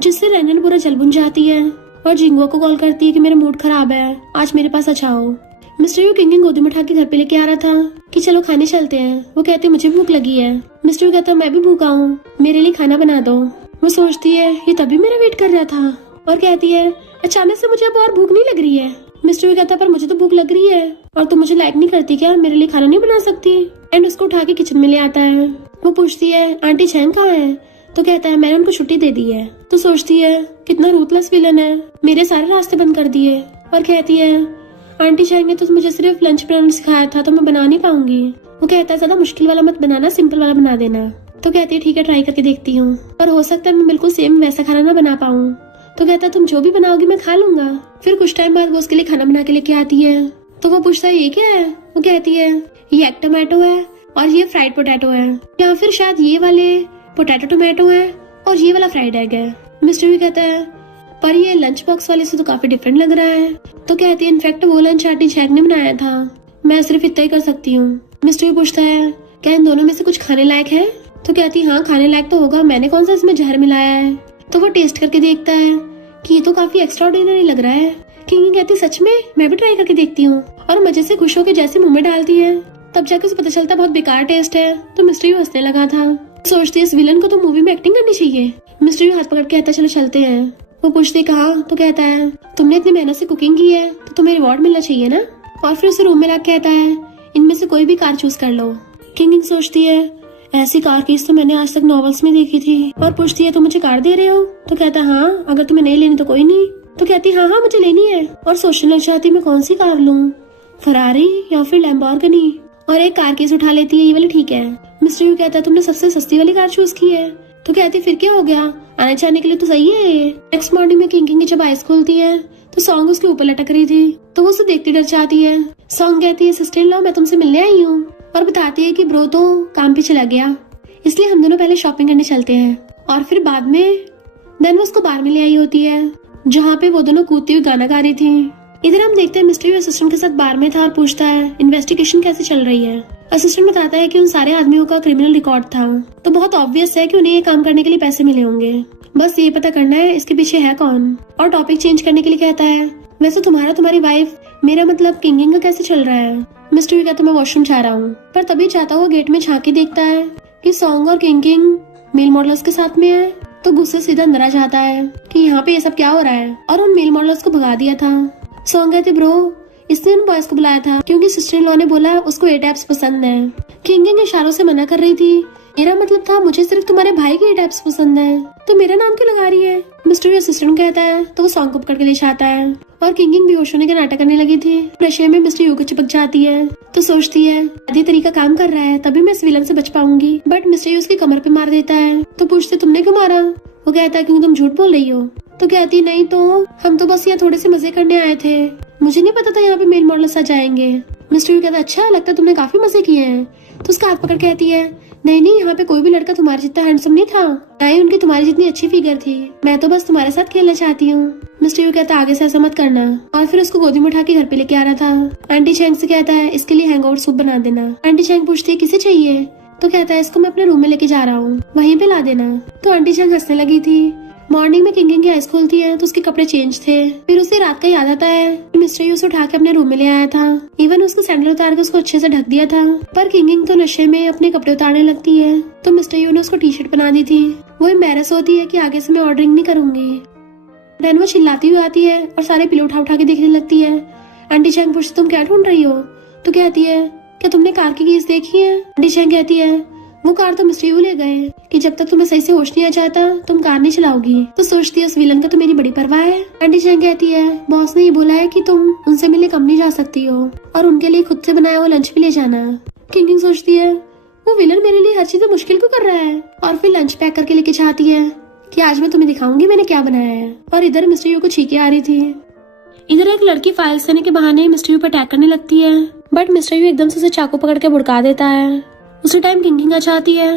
जिससे रैनन पूरा जल बुझ जाती है और जिंगुआ को कॉल करती है कि मेरा मूड खराब है, आज मेरे पास अच्छा हो। मिस्टर यू किंग गोदी में उठा के घर पे लेके आ रहा था कि चलो खाने चलते हैं। वो कहते मुझे भूख लगी है। मिस्टर यू कहता मैं भी भूखा हूँ, मेरे लिए खाना बना दो। वो सोचती है ये तभी मेरा वेट कर रहा था और कहती है अचानक से मुझे अब और भूख नहीं लग रही है। मिस्टर यू कहता पर मुझे तो भूख लग रही है और तुम मुझे लाइक नहीं करती क्या, मेरे लिए खाना नहीं बना सकती। एंड उसको उठा के किचन में ले आता है। वो पूछती है आंटी चैंग कहाँ है। तो कहता है मैंने उनको छुट्टी दे दी है। तो सोचती है कितना रूथलेस विलन है, मेरे सारे रास्ते बंद कर दिए। और कहती है आंटी चैंग ने तो मुझे सिर्फ लंच बनाना सिखाया था, तो मैं बना नहीं पाऊंगी। वो कहता है ज्यादा मुश्किल वाला मत बनाना, सिंपल वाला बना देना। तो कहती है ठीक है ट्राई करके देखती हूँ, पर हो सकता है मैं बिल्कुल सेम वैसा खाना ना बना पाऊँ। तो कहता है तुम जो भी बनाओगी मैं खा लूंगा। फिर कुछ टाइम बाद वो उसके लिए खाना बना के लेके आती है। तो वो पूछता है ये क्या है। वो कहती है ये एग टोमेटो है और ये फ्राइड पोटैटो है, या फिर शायद ये वाले पोटैटो टोमेटो है और ये वाला फ्राइड एग है। मिस्टर भी कहता है पर ये लंच बॉक्स वाले से तो काफी डिफरेंट लग रहा है। तो कहती है इनफैक्ट वो लंच आंटी चैंग ने बनाया था, मैं सिर्फ इतना ही कर सकती हूँ। मिस्टर भी पूछता है क्या इन दोनों में से कुछ खाने लायक है। तो कहती हाँ खाने लायक तो होगा, मैंने कौन सा इसमें जहर मिलाया है। तो वो टेस्ट करके देखता है कि ये तो काफी एक्स्ट्राऑर्डिनरी लग रहा है। किंग कहती सच में, मैं भी ट्राई करके देखती हूँ। और मजे से खुश होकर जैसे मुंह में डालती है तब जाके उसे पता चलता बहुत बेकार टेस्ट है। तो मिस्टर यू हंसने लगा था। सोचती है इस विलन को तो मूवी में एक्टिंग करनी चाहिए। मिस्टर यू हाथ पकड़ के कहता चलो चलते हैं। वो पूछती कहाँ। तो कहता है तुमने इतनी मेहनत से कुकिंग की है तो तुम्हें रिवॉर्ड मिलना चाहिए ना। और फिर उसे रूम में रख कहता है इनमें से कोई भी कार चूज कर लो। किंग सोचती है ऐसी कार केस तो मैंने आज तक नॉवेल्स में देखी थी। और पूछती है तुम मुझे कार दे रहे हो। तो कहता हाँ, अगर तुम्हें नहीं लेनी तो कोई नहीं। तो कहती हाँ मुझे लेनी है। और सोचने लग जाती मैं कौन सी कार लूँ, फरारी या फिर लैम्बोर्गिनी। और एक कार केस उठा लेती है, ये वाली ठीक है। मिस्टर यू कहता है तुमने सबसे सस्ती वाली कार चूज की है। तो कहती फिर क्या हो गया, आने जाने के लिए तो सही है ये। नेक्स्ट मॉर्निंग में किंग की जब आइस खुलती है तो सॉन्ग उसके ऊपर लटक रही थी। तो वो उसे देखती डर जाती है। सॉन्ग कहती है सिस्टर इन लॉ मैं तुमसे मिलने आई हूँ। और बताती है कि ब्रो तो काम पे चला गया, इसलिए हम दोनों पहले शॉपिंग करने चलते हैं। और फिर बाद में देन वो उसको बार में ले आई होती है, जहाँ पे वो दोनों कूदती हुई गाना गा रही थी। इधर हम देखते हैं मिस्टर यू असिस्टेंट के साथ बार में था और पूछता है इन्वेस्टिगेशन कैसे चल रही है। असिस्टेंट बताता है कि उन सारे आदमियों का क्रिमिनल रिकॉर्ड था, तो बहुत ऑब्वियस है कि उन्हें ये काम करने के लिए पैसे मिले होंगे, बस ये पता करना है इसके पीछे है कौन। और टॉपिक चेंज करने के लिए कहता है वैसे तुम्हारी वाइफ, मेरा मतलब किंगिंग का कैसे चल रहा है। मिस्टर यू कहता मैं वॉशरूम जा रहा हूँ। पर तभी जाता हुआ गेट में झांकी देखता है कि सॉन्ग और किंगिंग मेल मॉडल्स के साथ में है। तो गुस्से सीधा अंदर आ जाता है कि यहाँ पे ये सब क्या हो रहा है, और उन मेल मॉडल्स को भगा दिया था। सॉन्ग कहते ब्रो इसने उन बॉयज को बुलाया था क्योंकि सिस्टर इन लॉ ने बोला उसको ए टैप्स पसंद है। किंगिंग इशारों से मना कर रही थी, मेरा मतलब था मुझे सिर्फ तुम्हारे भाई के ए टैप्स पसंद है, तो मेरा नाम क्यों लगा रही है। मिस्टर असिस्टेंट कहता है तो वो सॉन्ग को पकड़ के ले जाता है। और किंगिंग बेहोश होने का नाटक करने लगी थी। नशे में मिस्टर यू को चिपक जाती है। तो सोचती है आधी तरीका काम कर रहा है, तभी मैं इस विलन से बच पाऊंगी। बट मिस्टर यू उसकी कमर पे मार देता है। तो पूछते तुमने क्यों मारा। वो कहता है क्योंकि तुम झूठ बोल रही हो। तो कहती नहीं तो हम तो बस यहाँ थोड़े से मजे करने आए थे, मुझे नहीं पता था यहाँ पे मेल मॉडल्स आ जाएंगे। मिस्टर यू कहता अच्छा लगता तुमने काफी मजे किए हैं। तो उसका हाथ पकड़ कहती है नहीं यहाँ पे कोई भी लड़का तुम्हारे जितना हैंडसम नहीं था, ना ही उनकी तुम्हारी जितनी अच्छी फिगर थी, मैं तो बस तुम्हारे साथ खेलना चाहती हूँ। मिस्टर यू कहता आगे से ऐसा मत करना। और फिर उसको गोदी में उठा के घर पे लेके आ रहा था। आंटी चैंग से कहता है इसके लिए हैंगओवर सूप बना देना। आंटी चैंग पूछती है किसे चाहिए। तो कहता है इसको मैं अपने रूम में लेके जा रहा हूँ, वहीं पे ला देना। तो आंटी चैंग हंसने लगी थी। मॉर्निंग में किंगिंग की आइस खोलती है तो उसके कपड़े चेंज थे। फिर उसे रात का याद आता है कि मिस्टर यू उसे उठा के अपने रूम में ले आया था। इवन उसको सैंडल उतार के उसको अच्छे से ढक दिया था। पर किंगिंग तो नशे में अपने कपड़े उतारने लगती है। तो मिस्टर यू ने उसको टी शर्ट बना दी थी। वो एम्बैरस होती है कि आगे से मैं ऑर्डरिंग नहीं करूंगी। देन वो चिल्लाती हुई आती है और सारे पिलो उठा के देखने लगती है। आंटी चैंग पूछती तुम क्या ढूंढ रही हो। तो कहती है क्या तुमने कार की कीज देखी है। आंटी चैंग कहती है वो कार तो मिस्टर यू ले गए कि जब तक तुम्हें सही से होश नहीं आ जाता तुम कार नहीं चलाओगी। तो सोचती है उस विलन का तो मेरी बड़ी परवाह है। आंटी चैंग कहती है बॉस ने ये बोला है कि तुम उनसे मिलने कम नहीं जा सकती हो और उनके लिए खुद से बनाया हुआ लंच भी ले जाना। किंगिंग सोचती है वो विलन मेरे लिए हर चीज मुश्किल क्यों कर रहा है। और फिर लंच पैक करके लेके जाती है कि आज मैं तुम्हें दिखाऊंगी मैंने क्या बनाया है। और इधर मिस्टर यू को छींके आ रही थी। इधर एक लड़की फाइल्स देने के बहाने मिस्टर यू पर अटैक करने लगती है, बट मिस्टर यू एकदम से उसे चाकू पकड़ के भुड़का देता है। उसी टाइम किंगिंग आ जाती है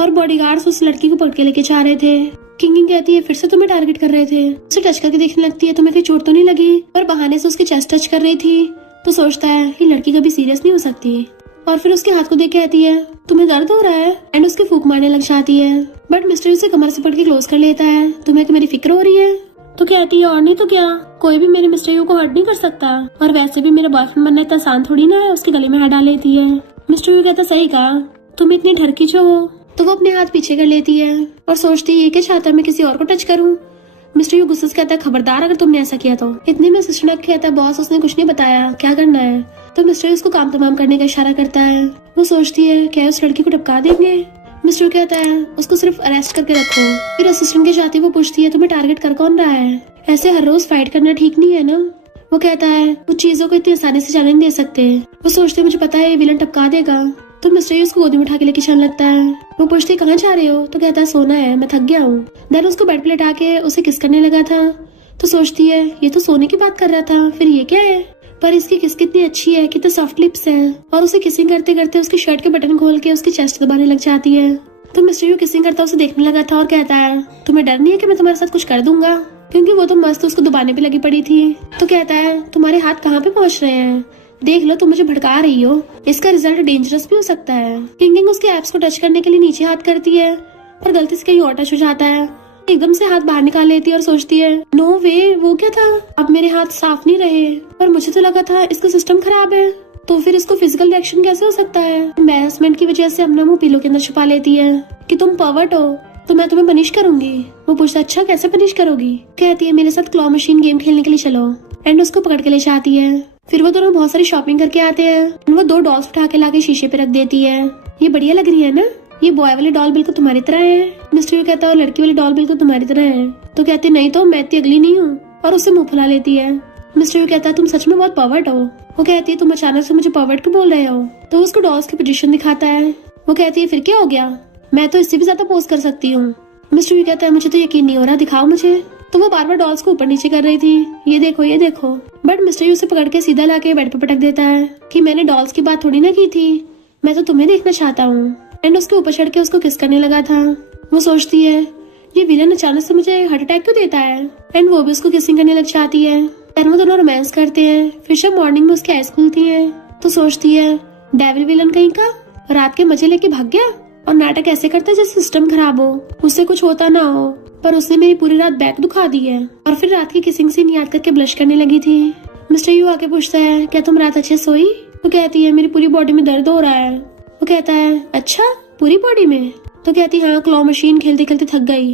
और बॉडीगार्ड्स उस लड़की को पकड़ के लेके जा रहे थे। किंगिंग कहती है फिर से तुम्हें टारगेट कर रहे थे। उसे टच करके देखने लगती है तुम्हें कहीं चोट तो नहीं लगी, पर बहाने से उसकी चेस्ट टच कर रही थी तो सोचता है ये लड़की कभी सीरियस नहीं हो सकती, और फिर उसके हाथ को देख कहती है तुम्हें दर्द हो रहा है, एंड उसके फूंक मारने लग जाती है। बट मिस्टर उसे कमर से पकड़ के क्लोज कर लेता है। तुम्हें कि मेरी फिक्र हो रही है? तो कहती है और नहीं तो क्या, कोई भी मेरे मिस्टर यू को हर्ट नहीं कर सकता, और वैसे भी मेरा बॉयफ्रेंड बनना इतना आसान थोड़ी ना है। उसके गले में हाथ डाल लेती है। मिस्टर यू कहता सही कहा, तुम इतनी ढरकी जो हो। तो वो अपने हाथ पीछे कर लेती है और सोचती है ये क्या चाहता है मैं किसी और को टच करूं। मिस्टर यू गुस्से से कहता है खबरदार अगर तुमने ऐसा किया तो। इतने में असिस्टेंट कहता है बॉस उसने कुछ नहीं बताया, क्या करना है। तो मिस्टर उसको काम तमाम करने का इशारा करता है। वो सोचती है क्या उस लड़की को टपका देंगे। मिस्टर कहता है उसको सिर्फ अरेस्ट करके रखो। फिर असिस्टेंट के जाते वो पूछती है तुम्हें टारगेट कर कौन रहा है, ऐसे हर रोज फाइट करना ठीक नहीं है ना। वो कहता है कुछ चीजों को इतनी आसानी से जाने नहीं दे सकते। वो सोचते मुझे पता है ये विलन टपका देगा। तो मिस्टर उसको गोदी में उठा के लेके चलने लगता है। वो पूछती है कहाँ जा रहे हो, तो कहता है सोना है, मैं थक गया हूँ। देन उसको बेड पे लेटा के उसे किस करने लगा था। तो सोचती है ये तो सोने की बात कर रहा था, फिर ये क्या है। पर इसकी किस कितनी अच्छी है, कितने सॉफ्ट लिप्स हैं, और उसे किसिंग करते करते उसकी शर्ट के बटन खोल के उसकी चेस्ट दबाने लग जाती है। तो मिस्टर यू किसिंग करता उसे देखने लगा था और कहता है तुम्हें डर नहीं है कि मैं तुम्हारे साथ कुछ कर दूंगा, क्योंकि वो तो मस्त उसको दबाने पे लगी पड़ी थी। तो कहता है तुम्हारे हाथ कहाँ पे पहुँच रहे हैं, देख लो तुम मुझे भड़का रही हो, इसका रिजल्ट डेंजरस भी हो सकता है। किंगिंग उसके एब्स को टच करने के लिए नीचे हाथ करती है, पर गलती से कहीं और टच हो जाता है। एकदम से हाथ बाहर निकाल लेती है और सोचती है नो वे, वो क्या था, अब मेरे हाथ साफ नहीं रहे, पर मुझे तो लगा था इसका सिस्टम खराब है, तो फिर इसको फिजिकल रिएक्शन कैसे हो सकता है। एम्बैरेसमेंट की वजह से अपना मुंह पीलो के अंदर छुपा लेती है कि तुम पर्वर्ट हो, तो मैं तुम्हें पनिश करूंगी। वो पूछता अच्छा कैसे पनिश करोगी। कहती है मेरे साथ क्लॉ मशीन गेम खेलने के लिए चलो, एंड उसको पकड़ के ले जाती है। फिर वो दोनों बहुत सारी शॉपिंग करके आते हैं। वो 2 डॉल्स उठा के लाके शीशे पे रख देती है। ये बढ़िया लग रही है ना, ये बॉय वाली डॉल बिल्कुल तुम्हारी तरह है। मिस्टर कहता है और लड़की वाली डॉल बिल्कुल तुम्हारी तरह है। तो कहते नहीं तो मैं इतनी अगली नहीं हूँ, और उससे मुंह फुला लेती है। मिस्टर कहता है तुम सच में बहुत पर्वर्ट हो। वो कहती है तुम अचानक से मुझे पर्वर्ट क्यों बोल रहे हो। तो उसको डॉल्स की पोजीशन दिखाता है। वो कहती है फिर क्या हो गया, मैं तो इससे भी ज्यादा पोज कर सकती हूँ। मिस्टर कहता है मुझे तो यकीन नहीं हो रहा, दिखाओ मुझे। तो वो बार बार डॉल्स को ऊपर नीचे कर रही थी, ये देखो ये देखो। बट मिस्टर उसे पकड़ के सीधा लाके बेड पे पटक देता है कि मैंने डॉल्स की बात थोड़ी ना की थी, मैं तो तुम्हें देखना चाहता हूँ। एंड उसके ऊपर चढ़ के उसको किस करने लगा था। वो सोचती है ये विलन अचानक से मुझे हार्ट अटैक क्यों देता है, एंड वो भी उसको किसिंग करने लग जाती है। एंड वो दोनों रोमांस करते हैं। फिर जब मॉर्निंग में उसकी हाई खुलती है तो सोचती है डेविल विलन कहीं का रात के मजे लेके भाग गया, और नाटक ऐसे करता है जैसे सिस्टम खराब हो, उससे कुछ होता ना हो, पर उसने मेरी पूरी रात बैक दुखा दी है। और फिर रात की किसिंग सीन याद करके ब्लश करने लगी थी। मिस्टर यू आके पूछता है क्या तुम रात अच्छे सोई। वो कहती है मेरी पूरी बॉडी में दर्द हो रहा है। वो कहता है अच्छा पूरी बॉडी में। तो कहती हाँ क्लॉ मशीन खेलते खेलते थक गई।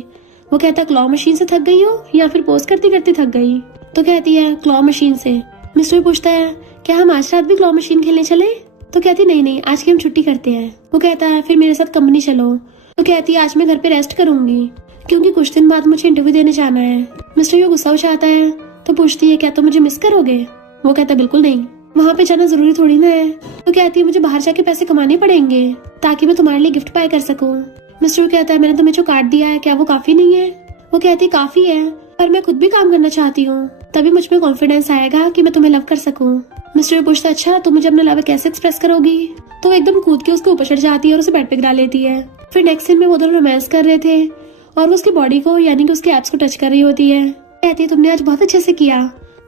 वो कहता क्लॉ मशीन से थक गई हो या फिर पोज करते करते थक गई। तो कहती है क्लॉ मशीन से। मिस्टर पूछता है क्या हम आज रात भी क्लॉ मशीन खेलने चले। तो कहती नहीं नहीं आज की हम छुट्टी करते हैं। वो कहता है फिर मेरे साथ कंपनी चलो। तो कहती है आज मैं घर पे रेस्ट करूंगी, क्योंकि कुछ दिन बाद मुझे इंटरव्यू देने जाना है। मिस्टर यू गुस्सा हो जाता है तो पूछती है क्या तुम मुझे मिस करोगे। वो कहता बिल्कुल नहीं, वहाँ पे जाना जरूरी थोड़ी ना है। तो कहती है मुझे बाहर जाके पैसे कमाने पड़ेंगे ताकि मैं तुम्हारे लिए गिफ्ट बाय कर सकूं। मिस्टर कहता है मैंने तुम्हें जो कार्ड दिया है क्या वो काफी नहीं है। वो कहती काफी है, पर मैं खुद भी काम करना चाहती हूँ, तभी मुझ में कॉन्फिडेंस आएगा कि मैं तुम्हें लव कर सकूं। मिस्टर पूछता अच्छा तुम मुझे अपना लव कैसे एक्सप्रेस करोगी। तो एकदम कूद के उसके ऊपर चढ़ जाती है और उसे बेड पे गिरा लेती है। फिर नेक्स्ट सीन में वो दोनों रोमांस कर रहे थे और वो उसकी बॉडी को यानी कि उसके एब्स को टच कर रही होती है। कहती है तुमने आज बहुत अच्छे से किया।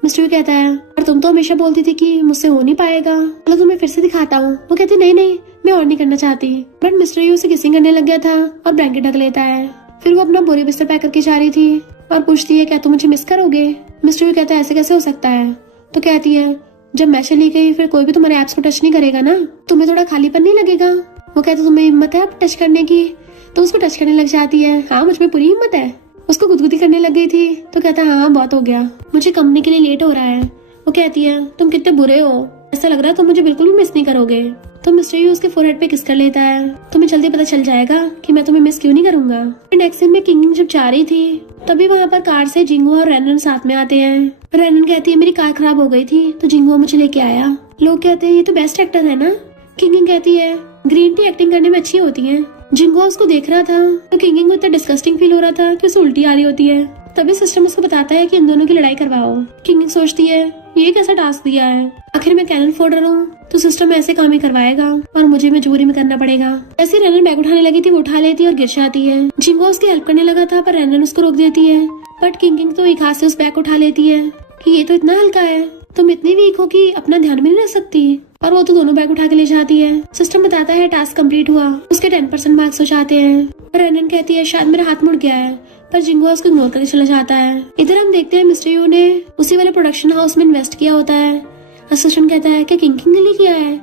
मिस्टर कहता है और तुम तो हमेशा बोलती थी कि मुझसे हो नहीं पाएगा, चलो तुम्हें फिर से दिखाता हूँ। वो कहती नहीं नहीं मैं और नहीं करना चाहती। बट मिस्टर उसे किसिंग करने लग गया था और ब्लैंकेट ढक लेता है। फिर वो अपना बोरी बिस्तर पैक करके जा रही थी और पूछती है क्या तुम मुझे मिस करोगे। मिस्टर कहता है ऐसे कैसे हो सकता है। तो कहती है जब मैं चली गई फिर कोई भी तुम्हारे एप्स को टच नहीं करेगा ना, तुम्हें थोड़ा खालीपन नहीं लगेगा। वो कहता तुम्हें हिम्मत है अब टच करने की। तो उसको टच करने लग जाती है। हाँ मुझ में पूरी हिम्मत है। उसको गुदगुदी करने लग गई थी। तो कहता हाँ बहुत हो गया, मुझे कंपनी के लिए लेट हो रहा है। वो कहती है तुम कितने बुरे हो, ऐसा लग रहा है तुम मुझे बिल्कुल भी मिस नहीं करोगे। तो मिस्टर यू उसके फोरहेड पे किस कर लेता है। तुम्हें जल्दी पता चल जाएगा कि मैं तुम्हें मिस क्यों नहीं करूंगा। नेक्स्ट सीन में किंगिंग जब जा रही थी तभी वहाँ पर कार से जिंगो और रैनन साथ में आते हैं। रैनन कहती है मेरी कार खराब हो गई थी तो जिंगो मुझे लेके आया। लोग कहते हैं ये तो बेस्ट एक्टर है ना। किंगिंग कहती है ग्रीन टी एक्टिंग करने में अच्छी होती है। जिंगो उसको देख रहा था तो किंगिंग को इतना डिस्गस्टिंग फील हो रहा था कि उसे उल्टी आ रही होती है। तभी सिस्टम उसको बताता है कि इन दोनों की लड़ाई करवाओ। किंग सोचती है ये कैसा टास्क दिया है, आखिर मैं कैनन फोल्डर हूँ तो सिस्टम ऐसे काम ही करवाएगा और मुझे मजबूरी में करना पड़ेगा। ऐसे रैनन बैग उठाने लगी थी, वो उठा लेती है और गिर जाती है। जिंगो उसकी हेल्प करने लगा था पर रैनन उसको रोक देती है। बट किंग तो एक हाथ से उस बैग को उठा लेती है कि ये तो इतना हल्का है, तुम इतनी वीक हो कि अपना ध्यान भी नहीं रख सकती। और वो तो दोनों बैग उठा के ले जाती है। सिस्टम बताता है टास्क कंप्लीट हुआ, उसके 10% मार्क्स हो जाते हैं। रैनन कहती है शायद मेरा हाथ मुड़ गया है, पर जिंगो उसको इग्नोर करके चला जाता है। इधर हम देखते हैं मिस्टर यू ने उसी वाले प्रोडक्शन हाउस में इन्वेस्ट किया होता है। असिस्टेंट कहता है कि किंग ने लिया है।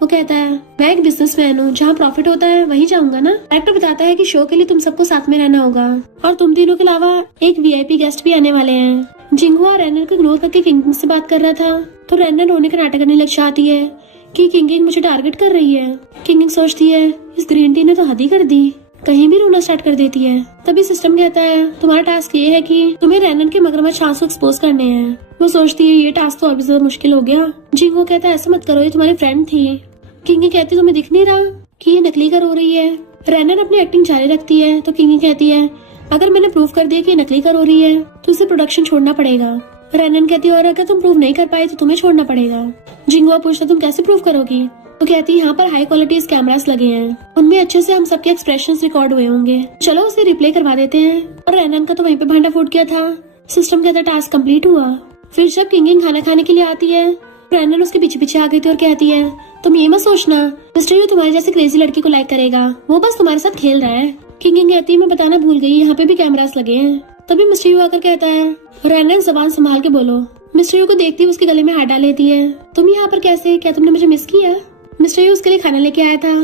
वो कहता है मैं एक बिजनेसमैन हूँ, जहाँ प्रॉफिट होता है वहीं जाऊंगा ना। डायरेक्टर बताता है कि शो के लिए तुम सबको साथ में रहना होगा और तुम तीनों के अलावा एक वीआईपी गेस्ट भी आने वाले हैं। जिंगो और रैनन को इग्नोर करके किंग से बात कर रहा था तो रैनन रोने का नाटक करने लग जाती है कि किंग मुझे टारगेट कर रही है। किंग सोचती है इस ग्रीन टी ने तो हद ही कर दी, कहीं भी रोना स्टार्ट कर देती है। तभी सिस्टम कहता है तुम्हारा टास्क ये है कि तुम्हें रैनन के मगरमच्छ आंसू एक्सपोज करने हैं। वो सोचती है ये टास्क तो अभी ज्यादा मुश्किल हो गया। जिंगो कहता है ऐसा मत करो, ये तुम्हारी फ्रेंड थी। किंग कहती तुम्हें दिख नहीं रहा कि ये नकली कर हो रही है। रैनन अपनी एक्टिंग जारी रखती है तो किंग कहती है अगर मैंने प्रूव कर दिया कि नकली कर हो रही है तो इसे प्रोडक्शन छोड़ना पड़ेगा। रैनन कहती है और अगर तुम प्रूव नहीं कर पाए तो तुम्हें छोड़ना पड़ेगा। जिंगो पूछता तुम कैसे प्रूव करोगी। तो कहती है यहाँ पर हाई क्वालिटी कैमरास लगे हैं, उनमें अच्छे से हम सबके एक्सप्रेशंस रिकॉर्ड हुए होंगे, चलो उसे रिप्ले करवा देते हैं। और रैनन का तो वहीं पे भांडा फूट गया था। सिस्टम कहता टास्क कंप्लीट हुआ। फिर जब किंग खाना खाने के लिए आती है रैनन उसके पीछे पीछे आ गई थी और कहती है तुम ये मत सोचना मिस्टर यू तुम्हारे जैसे क्रेजी लड़की को लाइक करेगा, वो बस तुम्हारे साथ खेल रहा है। किंग कहती है मैं बताना भूल गई, यहाँ पे भी कैमरास लगे हैं। तभी मिस्टर यू आकर कहता है रैनन जबान संभाल के बोलो। मिस्टर यू को देखती उसके गले में हाथ डाल लेती है। तुम यहाँ पर कैसे, क्या तुमने मुझे मिस किया। मिस्टर यू उसके लिए खाना लेके आया था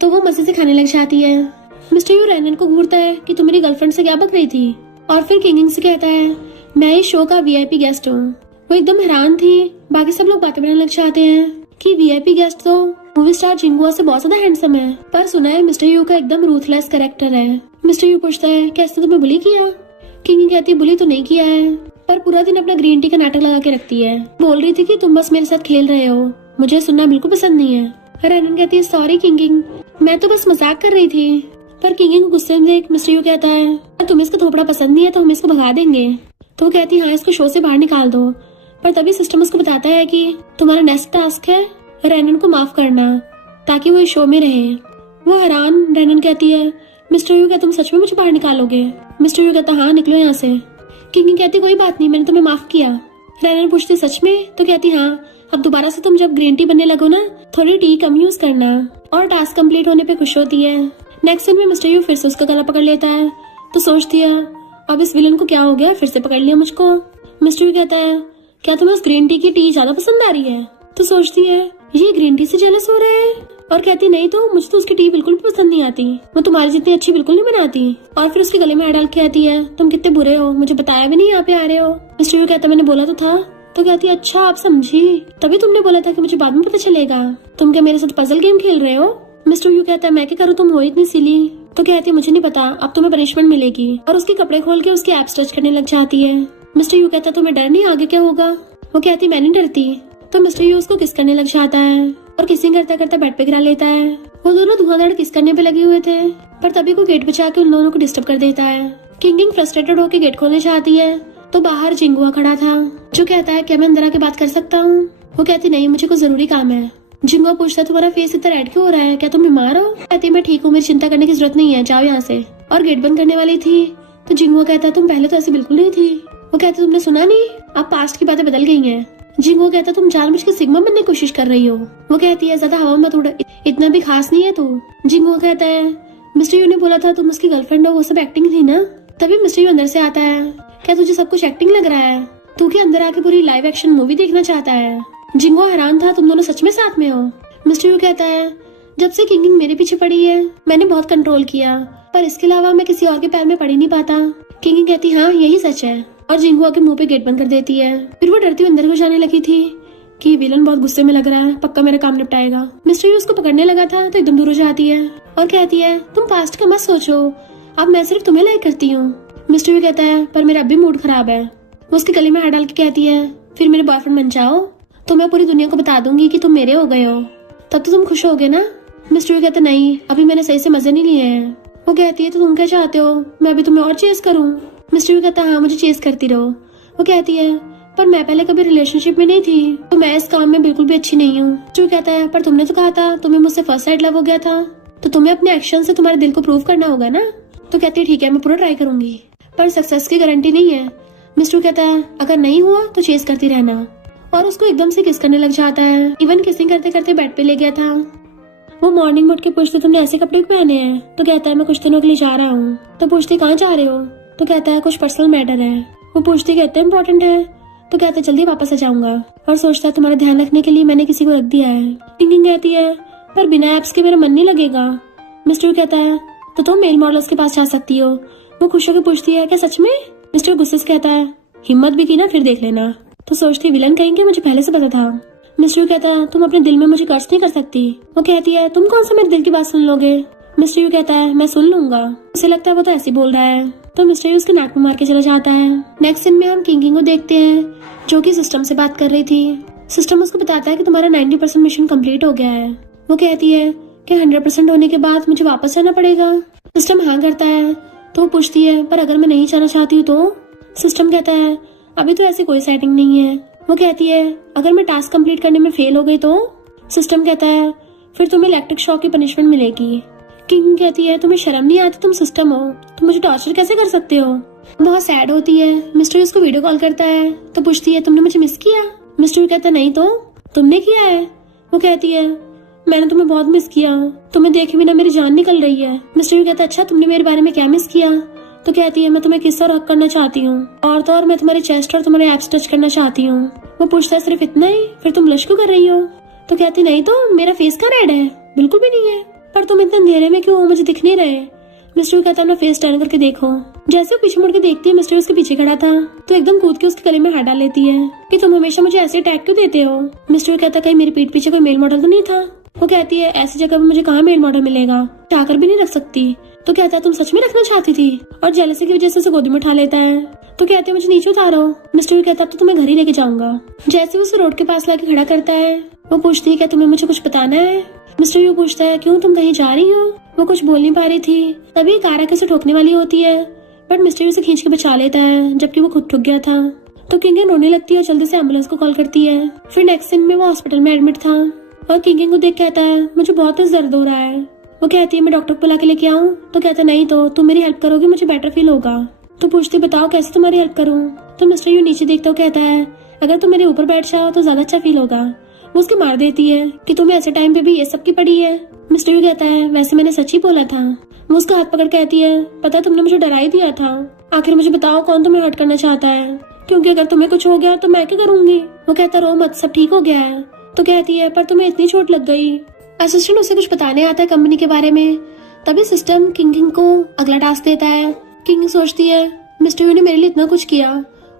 तो वो मजे से खाने लग जाती है। मिस्टर यू रैनन को घूरता है कि तुम मेरी गर्लफ्रेंड से क्या बक रही थी और फिर किंग से कहता है मैं इस शो का वीआईपी गेस्ट हूँ। वो एकदम हैरान थी। बाकी सब लोग बातें बनाने लग जाते हैं कि वीआईपी गेस्ट तो मूवी स्टार जिंगुआ से बहुत ज्यादा हैंडसम है, पर सुना है मिस्टर यू का एकदम रूथलेस कैरेक्टर है। मिस्टर यू पूछता है क्या इसने तुम्हें बुली किया। किंग कहती है बुली तो नहीं किया है, पर पूरा दिन अपना ग्रीन टी का नाटक लगा के रखती है। बोल रही थी कि तुम बस मेरे साथ खेल रहे हो, मुझे सुनना बिल्कुल पसंद नहीं है। रैनन कहती है सॉरी किंग, मैं तो बस मजाक कर रही थी। पर किंग को गुस्से में देख मिस्टर यू कहता है तुम्हें इसका थोपड़ा पसंद नहीं है तो हम इसको भगा देंगे। तो वो कहती है हाँ इसको शो से बाहर निकाल दो। पर तभी सिस्टम उसको बताता है कि तुम्हारा नेक्स्ट टास्क है रैनन को माफ करना ताकि वो इस शो में रहे। वो हैरान। रैनन कहती है मिस्टर यू क्या तुम सच में मुझे बाहर निकालोगे। मिस्टर यू कहता हाँ निकलो यहाँ से। किंग कहती कोई बात नहीं, मैंने तुम्हें माफ किया। रैनन पूछती सच में। तो कहती हाँ अब दोबारा से तुम जब ग्रीन टी बनने लगो ना थोड़ी टी कम यूज करना। और टास्क कंप्लीट होने पे खुश होती है। नेक्स्ट सीन में मिस्टर यू फिर से उसका गला पकड़ लेता है तो सोचती है अब इस विलन को क्या हो गया, फिर से पकड़ लिया मुझको। मिस्टर यू कहता है क्या तुम्हें उस ग्रीन टी की टी ज्यादा पसंद आ रही है। तो सोचती है ये ग्रीन टी से जेलस हो रहे हैं और कहती नहीं तो मुझे तो उसकी टी बिल्कुल भी पसंद नहीं आती, वो तुम्हारी जितनी अच्छी बिल्कुल नहीं बनाती। और फिर उसके गले में हाथ डाल के कहती है तुम कितने बुरे हो, मुझे बताया भी नहीं यहाँ पे आ रहे हो। मिस्टर यू कहता मैंने बोला तो था। तो कहती है अच्छा आप समझी, तभी तुमने बोला था कि मुझे बाद में पता चलेगा। तुम क्या मेरे साथ पजल गेम खेल रहे हो। मिस्टर यू कहता है मैं क्या करूँ, तुम हो इतनी सिली। तो कहती है मुझे नहीं पता, अब तुम्हें पनिशमेंट मिलेगी। और उसके कपड़े खोल के उसकी एब्स टच करने लग जाती है। मिस्टर यू कहता तुम्हें डर नहीं, आगे क्या होगा। वो कहती मैं नहीं डरती। तो मिस्टर यू उसको किस करने लग जाता है और किसिंग करता करता बेड पे गिरा लेता है। वो दोनों धुआंधार किस करने पे लगे हुए थे, पर तभी को गेट बचा के उन दोनों को डिस्टर्ब कर देता है। किंग फ्रस्ट्रेटेड होकर गेट खोलने चाहती है तो बाहर जिंगुआ खड़ा था जो कहता है क्या मैं अंदर आके बात कर सकता हूँ। वो कहती नहीं मुझे कुछ जरूरी काम है। जिंगुआ पूछता तुम्हारा फेस इतना रेड क्यों हो रहा है, क्या तुम बीमार हो। कहती मैं ठीक हूँ, मेरी चिंता करने की जरूरत नहीं है, जाओ यहाँ से। और गेट बंद करने वाली थी तो जिंगुआ कहता तुम पहले तो ऐसी बिल्कुल नहीं थी। वो कहती तुमने सुना नहीं, अब पास्ट की बातें बदल गई हैं। जिंगो कहता तुम जानबूझ के सिग्मा बनने की कोशिश कर रही हो। वो कहती है ज्यादा हवा मत उड़, इतना भी खास नहीं है तू। जिंगो कहता है मिस्टर यू ने बोला था तुम उसकी गर्लफ्रेंड हो, वो सब एक्टिंग थी ना। तभी मिस्टर यू अंदर से आता है क्या तुझे सब कुछ एक्टिंग लग रहा है, तू के अंदर आके पूरी लाइव एक्शन मूवी देखना चाहता है। जिंगो हैरान था तुम दोनों सच में साथ में हो। मिस्टर यू कहता है जब से किंग मेरे पीछे पड़ी है मैंने बहुत कंट्रोल किया, पर इसके अलावा मैं किसी और के पैर में पड़ ही नहीं पाता। किंग कहती हाँ यही सच है और जिंगुआ के मुंह पे गेट बंद कर देती है। फिर वो डरती हुई अंदर को जाने लगी थी कि विलन बहुत गुस्से में लग रहा है, पक्का मेरा काम निपटाएगा। मिस्टर यू उसको पकड़ने लगा था तो एकदम दूर हो जाती है और कहती है तुम पास्ट का मत सोचो, अब मैं सिर्फ तुम्हें लाइक करती हूँ। मिस्टर यू कहता है पर मेरा अब भी मूड खराब है। वो उसके गले में हाथ डाल के कहती है फिर मेरे बॉयफ्रेंड बन जाओ तो मैं पूरी दुनिया को बता दूंगी कि तुम मेरे हो गए हो, तब तो तुम खुश होगे ना। मिस्टर यू कहता नहीं अभी मैंने सही से मजे नहीं लिए हैं। वो कहती है तो तुम क्या चाहते हो, मैं अभी तुम्हें और चेस करूँ। मिस्टर यू कहता है हाँ मुझे चेज करती रहो। वो कहती है पर मैं पहले कभी रिलेशनशिप में नहीं थी, तो मैं इस काम में बिल्कुल भी अच्छी नहीं हूँ। मिस्टर यू कहता है पर तुमने तो कहा था तुम्हें मुझसे फर्स्ट साइड लव हो गया था, तो तुम्हें अपने एक्शन से तुम्हारे दिल को प्रूव करना होगा ना। तो कहती है ठीक है मैं पूरा ट्राई करूंगी, पर सक्सेस की गारंटी नहीं है। मिस्टर यू कहता है अगर नहीं हुआ तो चेज करती रहना, और उसको एकदम से किस करने लग जाता है। इवन किसिंग करते करते बेड पे ले गया था। वो मॉर्निंग में उठ के पूछती तुमने ऐसे कपड़े क्यों पहने हैं। तो कहता है मैं कुछ दिनों के लिए जा रहा हूँ। तो पूछती कहाँ जा रहे हो। तो कहता है कुछ पर्सनल मैटर है। वो पूछती कहते इम्पोर्टेंट है। तो कहता है जल्दी वापस आ जाऊंगा, और सोचता है तुम्हारा ध्यान रखने के लिए मैंने किसी को रख दिया है। किंग कहती है पर बिना एप्स के मेरा मन नहीं लगेगा। मिस्टर कहता है तो तुम मेल मॉडल्स के पास जा सकती हो। वो खुश होकर पूछती है क्या सच में। मिस्टर गुस्से से कहता है हिम्मत भी की ना फिर देख लेना। तो सोचती विलन कहेंगे मुझे पहले से पता था। मिस्टर कहता है तुम अपने दिल में मुझे कर्ज नहीं कर सकती। वो कहती है तुम कौन सा मेरे दिल की बात सुन लोगे। मिस्टर यू कहता है मैं सुन लूंगा। उसे लगता है वो तो ऐसे बोल रहा है। तो मिस्टर यू उसके नाक में मार के चला जाता है। नेक्स्ट सीन में हम किंग को देखते हैं जो कि सिस्टम से बात कर रही थी। सिस्टम उसको बताता है कि तुम्हारा 90% मिशन कंप्लीट हो गया है। वो कहती है कि 100% होने के बाद मुझे वापस जाना पड़ेगा। सिस्टम हाँ करता है। तो वो पूछती है पर अगर मैं नहीं जाना चाहती हूँ तो। सिस्टम कहता है अभी तो ऐसी कोई सेटिंग नहीं है। वो कहती है अगर मैं टास्क कंप्लीट करने में फेल हो गई तो। सिस्टम कहता है फिर तुम्हें इलेक्ट्रिक शॉक की पनिशमेंट मिलेगी। किंग कहती है तुम्हें शर्म नहीं आती, तुम सिस्टम हो, तुम मुझे टॉर्चर कैसे कर सकते हो। बहुत सैड होती है। मिस्टर उसको वीडियो कॉल करता है तो पूछती है तुमने मुझे मिस किया। मिस्टर कहता नहीं तो तुमने किया है। वो कहती है मैंने तुम्हें बहुत मिस किया, तुम्हें देखे बिना मेरी जान निकल रही है। मिस्टर कहता अच्छा तुमने मेरे बारे में क्या मिस किया। तो कहती है मैं तुम्हें किस और हक करना चाहती हूँ, और तो और मैं तुम्हारे चेस्ट और तुम्हारे एब्स टच करना चाहती हूँ। वो पूछता है सिर्फ इतना ही, फिर तुम ब्लश क्यों कर रही हो। तो कहती नहीं तो मेरा फेस का रेड है। बिल्कुल भी नहीं है। पर तुम इतने अंधेरे में क्यों हो, मुझे दिख नहीं रहे। मिस्टर कहता है अपना फेस टर्न करके देखो। जैसे वो पीछे मुड़ के देखती है मिस्टर उसके पीछे खड़ा था, तो एकदम कूद के उसके गले में हाथ डाल लेती है कि तुम हमेशा मुझे ऐसे अटैक क्यों देते हो। मिस्टर कहता कहीं मेरी पीठ पीछे कोई मेल मॉडल तो नहीं था। वो कहती है ऐसी जगह पे मुझे कहाँ मेल मॉडल मिलेगा, चाहकर भी नहीं रख सकती। तो कहता है तुम सच में रखना चाहती थी, और जेलसी की वजह से उसे गोदी में उठा लेता है। तो कहते हैं मुझे नीचे उतारो। मिस्टर कहता है तो तुम्हें घर ही लेके जाऊंगा। जैसे उसे रोड के पास लाके खड़ा करता है, वो पूछती है क्या तुम्हें मुझे कुछ बताना है। मिस्टर यू पूछता है क्यों तुम कहीं जा रही हो। वो कुछ बोल नहीं पा रही थी, तभी कार आके उसे ठोकने वाली होती है, बट मिस्टर यू उसे खींच के बचा लेता है, जबकि वो खुद ठुक गया था। तो किंग रोने लगती है और जल्दी से एम्बुलेंस को कॉल करती है। फिर नेक्स्ट सीन में वो हॉस्पिटल में एडमिट था और किंग को देख कहता है मुझे बहुत तेज दर्द हो रहा है। वो कहती है मैं डॉक्टर को बुला के लेके आऊँ। तो कहता नहीं तो तुम मेरी हेल्प करोगे, मुझे बेटर फील होगा। तो पूछती बताओ कैसे तुम्हारी हेल्प करूँ। तो मिस्टर यू नीचे देखता हुआ कहता है अगर तुम मेरे ऊपर बैठ जाओ तो ज्यादा अच्छा फील होगा। वो उसके मार देती है कि तुम्हें ऐसे टाइम पे भी ये सब की पड़ी है। मिस्टर यू कहता है वैसे मैंने सच ही बोला था। वो उसका हाथ पकड़ कहती है पता तुमने मुझे डरा ही दिया था। आखिर मुझे बताओ कौन तुम्हें हर्ट करना चाहता है, क्योंकि अगर तुम्हें कुछ हो गया तो मैं क्या करूंगी। वो कहता रो मत, सब ठीक हो गया है। तो कहती है पर तुम्हें इतनी चोट लग गई। असिस्टेंट उसे कुछ बताने आता है कंपनी के बारे में, तभी सिस्टम किंग को अगला टास्क देता है। किंग सोचती है मिस्टर यू ने मेरे लिए इतना कुछ किया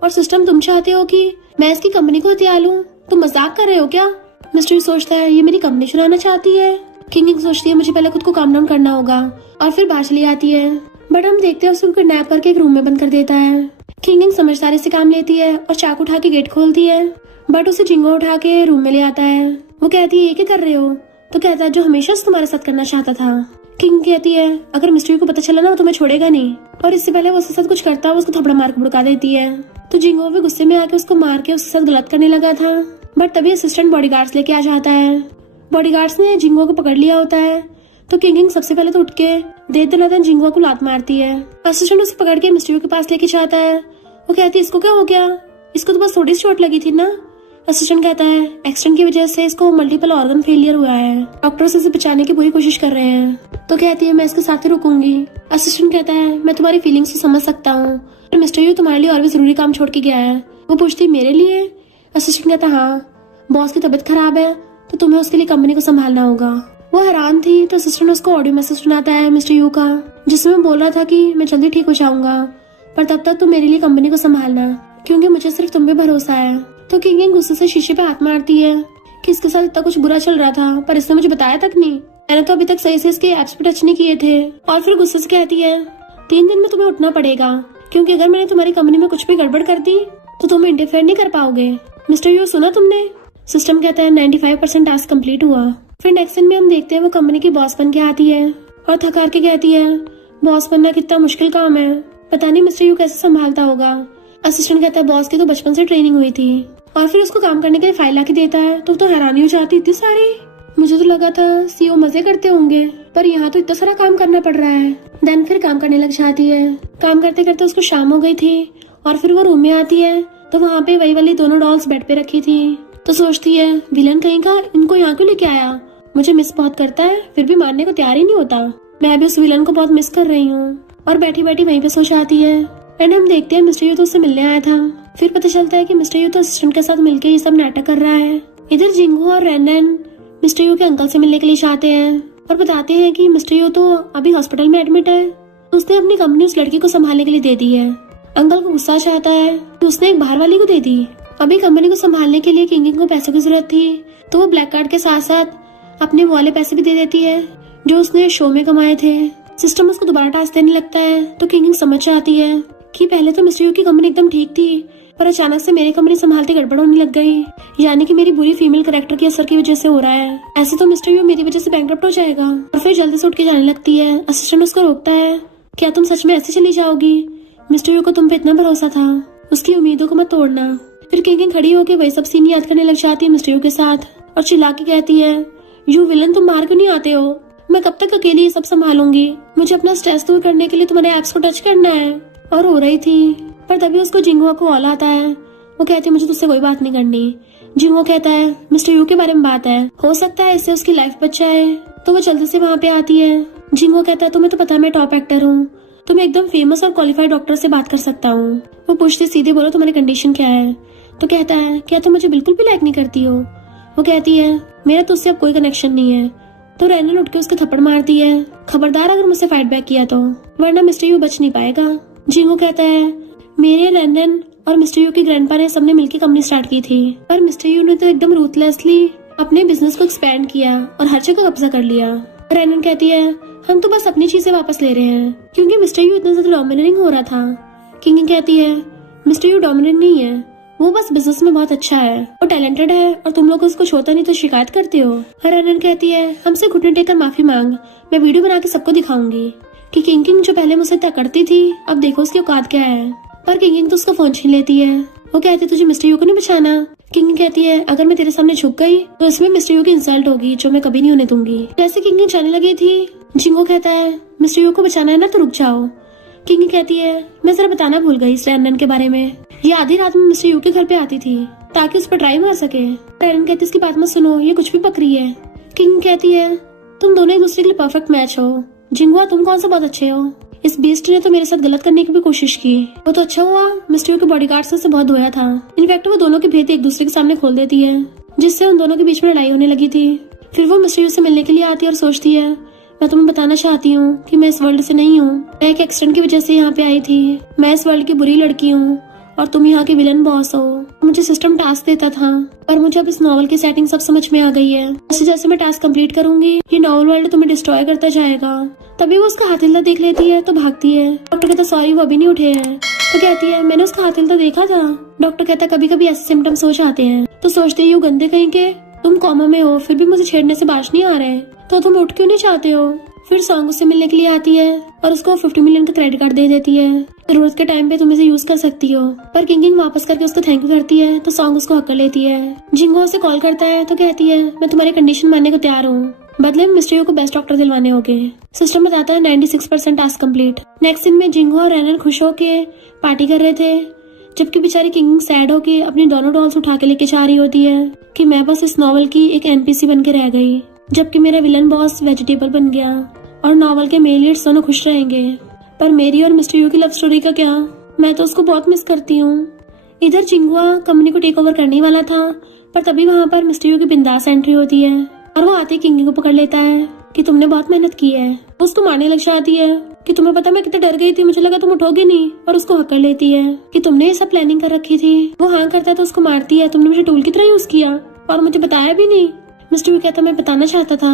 और सिस्टम तुम चाहते हो कि मैं इसकी कंपनी को हथिया लूं, तुम मजाक कर रहे हो क्या। मिस्टर यू सोचता है ये मेरी कंपनी चुराना चाहती है। किंग सोचती है मुझे पहले खुद को काम डाउन करना होगा, और फिर बाहर चली आती है। बट हम देखते हैं उसको किडनैप करके एक रूम में बंद कर देता है। किंग समझदारी से काम लेती है और चाकू उठा के गेट खोलती है, बट उसे जिंगो उठा के रूम में ले आता है। वो कहती है ये क्या कर रहे हो। तो कहता है जो हमेशा से तुम्हारे साथ करना चाहता था। किंग कहती है अगर मिस्टर यू को पता चला ना वो तुम्हें छोड़ेगा नहीं, और इससे पहले वो उसके साथ कुछ करता वो उसको थपड़ा मार के भड़का देती है। तो जिंगो भी गुस्से में आके उसको मार के उसके साथ गलत करने लगा था, बट तभी असिस्टेंट बॉडीगार्ड्स लेके आ जाता है। बॉडीगार्ड्स ने जिंगो को पकड़ लिया होता है। तो किंग सबसे पहले तो उठ के देर दनादन जिंगो को लात मारती है। असिस्टेंट उसे पकड़ के मिस्टर यू के पास लेके जाता है। वो कहती है इसको क्या हो गया, इसको तो बस थोड़ी सी चोट लगी थी ना। असिस्टेंट कहता है एक्सीडेंट की वजह से इसको मल्टीपल ऑर्गन फेलियर हुआ है, डॉक्टर्स इसे बचाने की पूरी कोशिश कर रहे हैं। तो कहती है मैं इसके साथ ही रुकूंगी। असिस्टेंट कहता है मैं तुम्हारी फीलिंग्स को समझ सकता हूँ, पर मिस्टर यू तुम्हारे लिए और भी जरूरी काम छोड़ के गया है। वो पूछती है मेरे लिए। असिस्टेंट कहता हाँ बॉस की तबीयत खराब है तो तुम्हें उसके लिए कंपनी को संभालना होगा। वो हैरान थी तो असिस्टेंट उसको ऑडियो मैसेज सुनाता है मिस्टर यू का, जिसमें बोल रहा था कि मैं जल्दी ठीक हो जाऊंगा, पर तब तक तुम मेरे लिए कंपनी को संभालना, क्योंकि मुझे सिर्फ तुम पे भरोसा है। तो किंग गुस्से से शीशे पे हाथ मारती है कि इसके साथ इतना कुछ बुरा चल रहा था पर इसने मुझे बताया तक नहीं, मैंने तो अभी तक सही से इसके एप्स पे टच नहीं किए थे। और फिर गुस्से से कहती है 3 दिन में तुम्हें उठना पड़ेगा, क्योंकि अगर मैंने तुम्हारी कंपनी में कुछ भी गड़बड़ कर दी तो तुम इंटरफेयर नहीं कर पाओगे। मिस्टर यू सुना तुमने। सिस्टम कहता है 95% टास्क कंप्लीट हुआ। फिर नेक्स्ट सीन में हम देखते हैं वो कंपनी की बॉस बन के आती है और थकार के कहती है बॉस बनना कितना मुश्किल काम है, पता नहीं मिस्टर यू कैसे संभालता होगा। असिस्टेंट कहता है बॉस की तो बचपन से ट्रेनिंग हुई थी, और फिर उसको काम करने के लिए फाइल लाके देता है तो हैरानी हो जाती इतनी सारी। मुझे तो लगा था सीईओ मजे करते होंगे, पर यहाँ तो इतना सारा काम करना पड़ रहा है। देन फिर काम करने लग जाती है। काम करते करते उसको शाम हो गई थी और फिर वो रूम में आती है तो वहाँ पे वही वाली दोनों डॉल्स बेड पे रखी थी। तो सोचती है विलन कहीं का इनको यहाँ क्यों लेके आया, मुझे मिस बहुत करता है फिर भी मारने को तैयार ही नहीं होता। मैं भी उस विलन को बहुत मिस कर रही हूँ। और बैठी बैठी वहीं पे सो जाती है। एंड हम देखते हैं मिस्टर यू तो उससे मिलने आया था। फिर पता चलता है कि मिस्टर यू तो असिस्टेंट के साथ मिलकर ये सब नाटक कर रहा है। इधर जिंगू और रैनन मिस्टर यू के अंकल से मिलने के लिए चाहते हैं और बताते हैं कि मिस्टर यू तो अभी हॉस्पिटल में एडमिट है, उसने अपनी कंपनी उस लड़की को संभालने के लिए दे दी है। अंकल को गुस्सा चाहता है कि उसने एक बाहर वाली को दे दी। अभी कंपनी को संभालने के लिए किंग को पैसों की जरूरत थी तो वो ब्लैक कार्ड के साथ साथ अपने वाले पैसे भी दे देती है जो उसने शो में कमाए थे। सिस्टम उसको दोबारा टास्क देने लगता है तो किंग समझ जाती है कि पहले तो मिस्टर यू की कंपनी एकदम ठीक थी पर अचानक से मेरी कंपनी संभालते गड़बड़ होने लग गई, यानी कि मेरी बुरी फीमेल कैरेक्टर के असर की वजह से हो रहा है। ऐसे तो मिस्टर यू मेरी वजह से बैंकरप्ट हो जाएगा। और फिर जल्दी से उठ के जाने लगती है। असिस्टेंट उसको रोकता है, क्या तुम सच में ऐसे चली जाओगी? मिस्टर यू को तुम पे इतना भरोसा था, उसकी उम्मीदों को मत तोड़ना। फिर किंग खड़ी होकर वही सब सीन याद करने लग जाती है मिस्टर यू के साथ और चिल्ला के कहती है यू विलन तुम बाहर क्यों नहीं आते हो? मैं कब तक अकेली ये सब संभालूंगी? मुझे अपना स्ट्रेस दूर करने के लिए तुम्हारे एप्स को टच करना है। और हो रही थी पर तभी उसको जिंगुआ को कॉल आता है। वो कहती है मुझे तुझसे कोई बात नहीं करनी। जिंगुआ कहता है मिस्टर यू के बारे में बात है, हो सकता है इससे उसकी लाइफ बच जाए। तो वो जल्दी से वहाँ पे आती है। जिंगुआ कहता है तुम्हें तो पता है मैं टॉप एक्टर हूँ, तो मैं एकदम फेमस और क्वालिफाइड डॉक्टर से बात कर सकता हूँ। वो पूछती सीधे बोलो तुम्हारी कंडीशन क्या है? तो कहता है क्या तुम मुझे बिल्कुल भी लाइक नहीं करती हो? वो कहती है मेरा तो उससे अब कोई कनेक्शन नहीं है। तो रैनन उठ के उसको थप्पड़ मारती है, खबरदार अगर मुझसे फाइट बैक किया तो, वरना मिस्टर यू बच नहीं पाएगा। जिंगू कहता है मेरे रैनन और मिस्टर यू के ग्रैंडपा ने सबने मिलकर कंपनी स्टार्ट की थी, पर मिस्टर यू ने तो एकदम रूथलेसली अपने बिजनेस को एक्सपैंड किया और हर जगह कब्जा कर लिया। रैनन कहती है हम तो बस अपनी चीजें वापस ले रहे हैं क्योंकि मिस्टर यू इतना ज्यादा डोमिनेटिंग हो रहा था। किंग कहती है मिस्टर यू डोमिनेंट नहीं है, वो बस बिजनेस में बहुत अच्छा है, वो टैलेंटेड है और तुम लोग उसको छोटा नहीं तो शिकायत करते हो। रैनन कहती है हमसे घुटने टेक कर माफी मांग, मैं वीडियो बना के सबको दिखाऊंगी कि किंग जो पहले मुझसे तय करती थी अब देखो उसकी औकात क्या है। पर किंग तो उसका फोन छीन लेती है। वो कहती है तुझे मिस्टर यू को नहीं बचाना। किंग कहती है अगर मैं तेरे सामने झुक गई तो इसमें मिस्टर यू की इंसल्ट होगी जो मैं कभी नहीं होने दूंगी। जैसे किंग जाने लगी थी जिंगो कहता है मिस्टर यू को बचाना है ना तो रुक जाओ। किंग कहती है मैं जरा बताना भूल गई इस रैनन के बारे में, ये आधी रात में मिस्टर यू के घर पे आती थी ताकि उस पर ट्राई मार सके। रैनन कहती है इसकी बात मत सुनो, ये कुछ भी बकरी है। किंग कहती है तुम दोनों एक दूसरे के लिए परफेक्ट मैच हो। जिंगुआ तुम कौन सा बहुत अच्छे हो, इस बीस्ट ने तो मेरे साथ गलत करने की भी कोशिश की, वो तो अच्छा हुआ मिस्टर यू के बॉडीगार्ड से उसे बहुत धोया था। इनफैक्ट वो दोनों के भेद एक दूसरे के सामने खोल देती है जिससे उन दोनों के बीच में लड़ाई होने लगी थी। फिर वो मिस्टर यू से मिलने के लिए आती है और सोचती है मैं तुम्हें बताना चाहती हूँ कि मैं इस वर्ल्ड से नहीं हूँ, मैं एक एक्सीडेंट की वजह से यहाँ पे आई थी। मैं इस वर्ल्ड की बुरी लड़की हूँ और तुम यहाँ के विलन बॉस हो। मुझे सिस्टम टास्क देता था पर मुझे अब इस नॉवल की सेटिंग सब समझ में आ गई है। जैसे जैसे मैं टास्क कंप्लीट करूंगी ये नॉवल वर्ल्ड तुम्हें डिस्ट्रॉय करता जाएगा। तभी वो उसका हाथ हिलता देख लेती है तो भागती है। डॉक्टर कहता सॉरी वो अभी नहीं उठे हैं। तो कहती है मैंने उसका हाथ हिलता देखा था। डॉक्टर कहता कभी कभी ऐसे सिम्टम्स हो जाते हैं। तो सोचते यू गंदे कहीं के तुम कोमा में हो फिर भी मुझे छेड़ने से बाज नहीं आ रहे, तो तुम उठ क्यों नहीं चाहते हो? फिर सॉन्ग उससे मिलने के लिए आती है और उसको 50 मिलियन का क्रेडिट कार्ड दे देती है, जरूरत के टाइम पे तुम इसे यूज कर सकती हो। पर किंग वापस करके उसको थैंक यू करती है तो सॉन्ग उसको हक कर लेती है। जिंगो उसे कॉल करता है तो कहती है मैं तुम्हारी कंडीशन मानने को तैयार हूँ, बदले में मिस्टर यू को बेस्ट डॉक्टर दिलवाने होंगे। सिस्टम बताता है 96% टास्क कंप्लीट। नेक्स्ट सीन में जिंगो और रैनन खुश होके पार्टी कर रहे थे जबकि बेचारी किंग सैड होके अपनी दोनों डॉल्स उठा के लेके जा रही होती है कि मैं बस इस नॉवल की एक एनपीसी बन के रह गई, जबकि मेरा विलन बॉस वेजिटेबल बन गया और नॉवल के मेल लीड्स दोनों खुश रहेंगे। पर मेरी और मिस्टर यू की लव स्टोरी का क्या, मैं तो उसको बहुत मिस करती हूँ। इधर जिंगुआ कंपनी को टेक ओवर करने वाला था पर तभी वहाँ पर मिस्टर यू की बिंदास एंट्री होती है और वो आते किंग को पकड़ लेता है कि तुमने बहुत मेहनत की है। उसको मारने लग जाती है कि तुम्हें पता मैं कितने डर गई थी, मुझे लगा तुम उठोगे नहीं, और उसको हक कर लेती है कि तुमने ये सब प्लानिंग कर रखी थी। वो हाँ करता है तो उसको मारती है तुमने मुझे टूल की तरह यूज किया और मुझे बताया भी नहीं। मिस्टर यू कहता मैं बताना चाहता था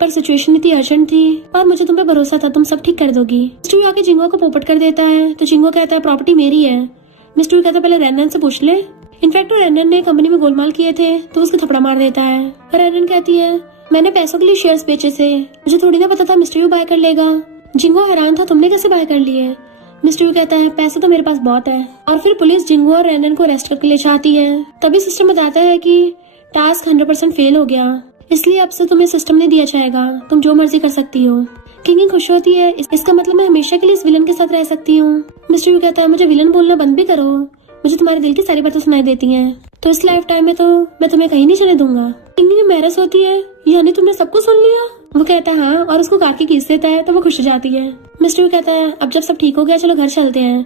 पर सिचुएशन इतनी अर्जेंट थी और मुझे तुम पे भरोसा था तुम सब ठीक कर दोगी। मिस्टर यू आके जिंगो को पोपट कर देता है तो जिंगो कहता है प्रॉपर्टी मेरी है। मिस्टर यू कहता है पहले रैनन से पूछ ले। इनफैक्ट रैनन ने कंपनी में गोलमाल किए थे तो उसको थपड़ा मार देता है। रैनन कहती है मैंने पैसों के लिए शेयर्स बेचे थे, मुझे थोड़ी ना पता था मिस्टर यू बाय कर लेगा। जिंगो हैरान था तुमने कैसे बाय कर लिए? मिस्टर यू कहता है पैसे तो मेरे पास बहुत है। और फिर पुलिस जिंगो और रैंडन को अरेस्ट करके ले जाती है। तभी सिस्टम बताता है कि टास्क 100% फेल हो गया, इसलिए अब से तुम्हें सिस्टम नहीं दिया जाएगा, तुम जो मर्जी कर सकती हो। किंग खुश होती है, इसका मतलब मैं हमेशा के लिए इस विलन के साथ रह सकती हूँ। मिस्टर यू कहता है मुझे विलन बोलना बंद भी करो, मुझे तुम्हारे दिल की सारी बातें सुनाई देती हैं, तो इस लाइफ टाइम में तो मैं तुम्हें कहीं नहीं चले दूंगा। किंग में मैरस होती है, यानी तुमने सब कुछ सुन लिया? वो कहता है हाँ, और उसको कार की कीस देता है तो वो खुश हो जाती है। मिस्टर यू कहता है अब जब सब ठीक हो गया चलो घर चलते हैं,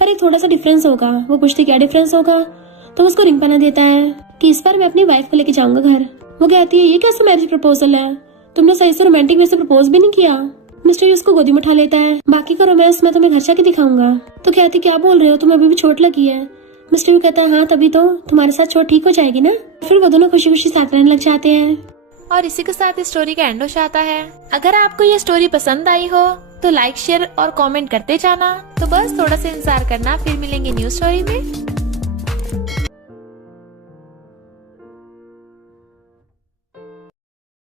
पर एक थोड़ा सा डिफरेंस होगा। वो पूछती क्या डिफरेंस होगा? तो उसको रिंग पहना देता है कि इस बार मैं अपनी वाइफ को लेके जाऊंगा घर। वो कहती है ये कैसा मैरिज प्रपोजल है, तुमने सही से रोमांटिक वे से प्रपोज भी नहीं किया। मिस्टर यू उसको गोदी में उठा लेता है, बाकी का रोमांस मैं तुम्हें घर जाके दिखाऊंगा। तो कहती क्या बोल रहे हो, तुम्हें अभी भी चोट लगी है? मिस्टर यू कहता है हाँ तभी तो, तुम्हारे साथ चोट ठीक हो जाएगी ना। फिर वो दोनों खुशी खुशी साथ रहने लग जाते हैं। और इसी के साथ इस स्टोरी का एंड हो जाता है। अगर आपको ये स्टोरी पसंद आई हो तो लाइक शेयर और कमेंट करते जाना। तो बस थोड़ा सा इंतजार करना, फिर मिलेंगे न्यू स्टोरी में।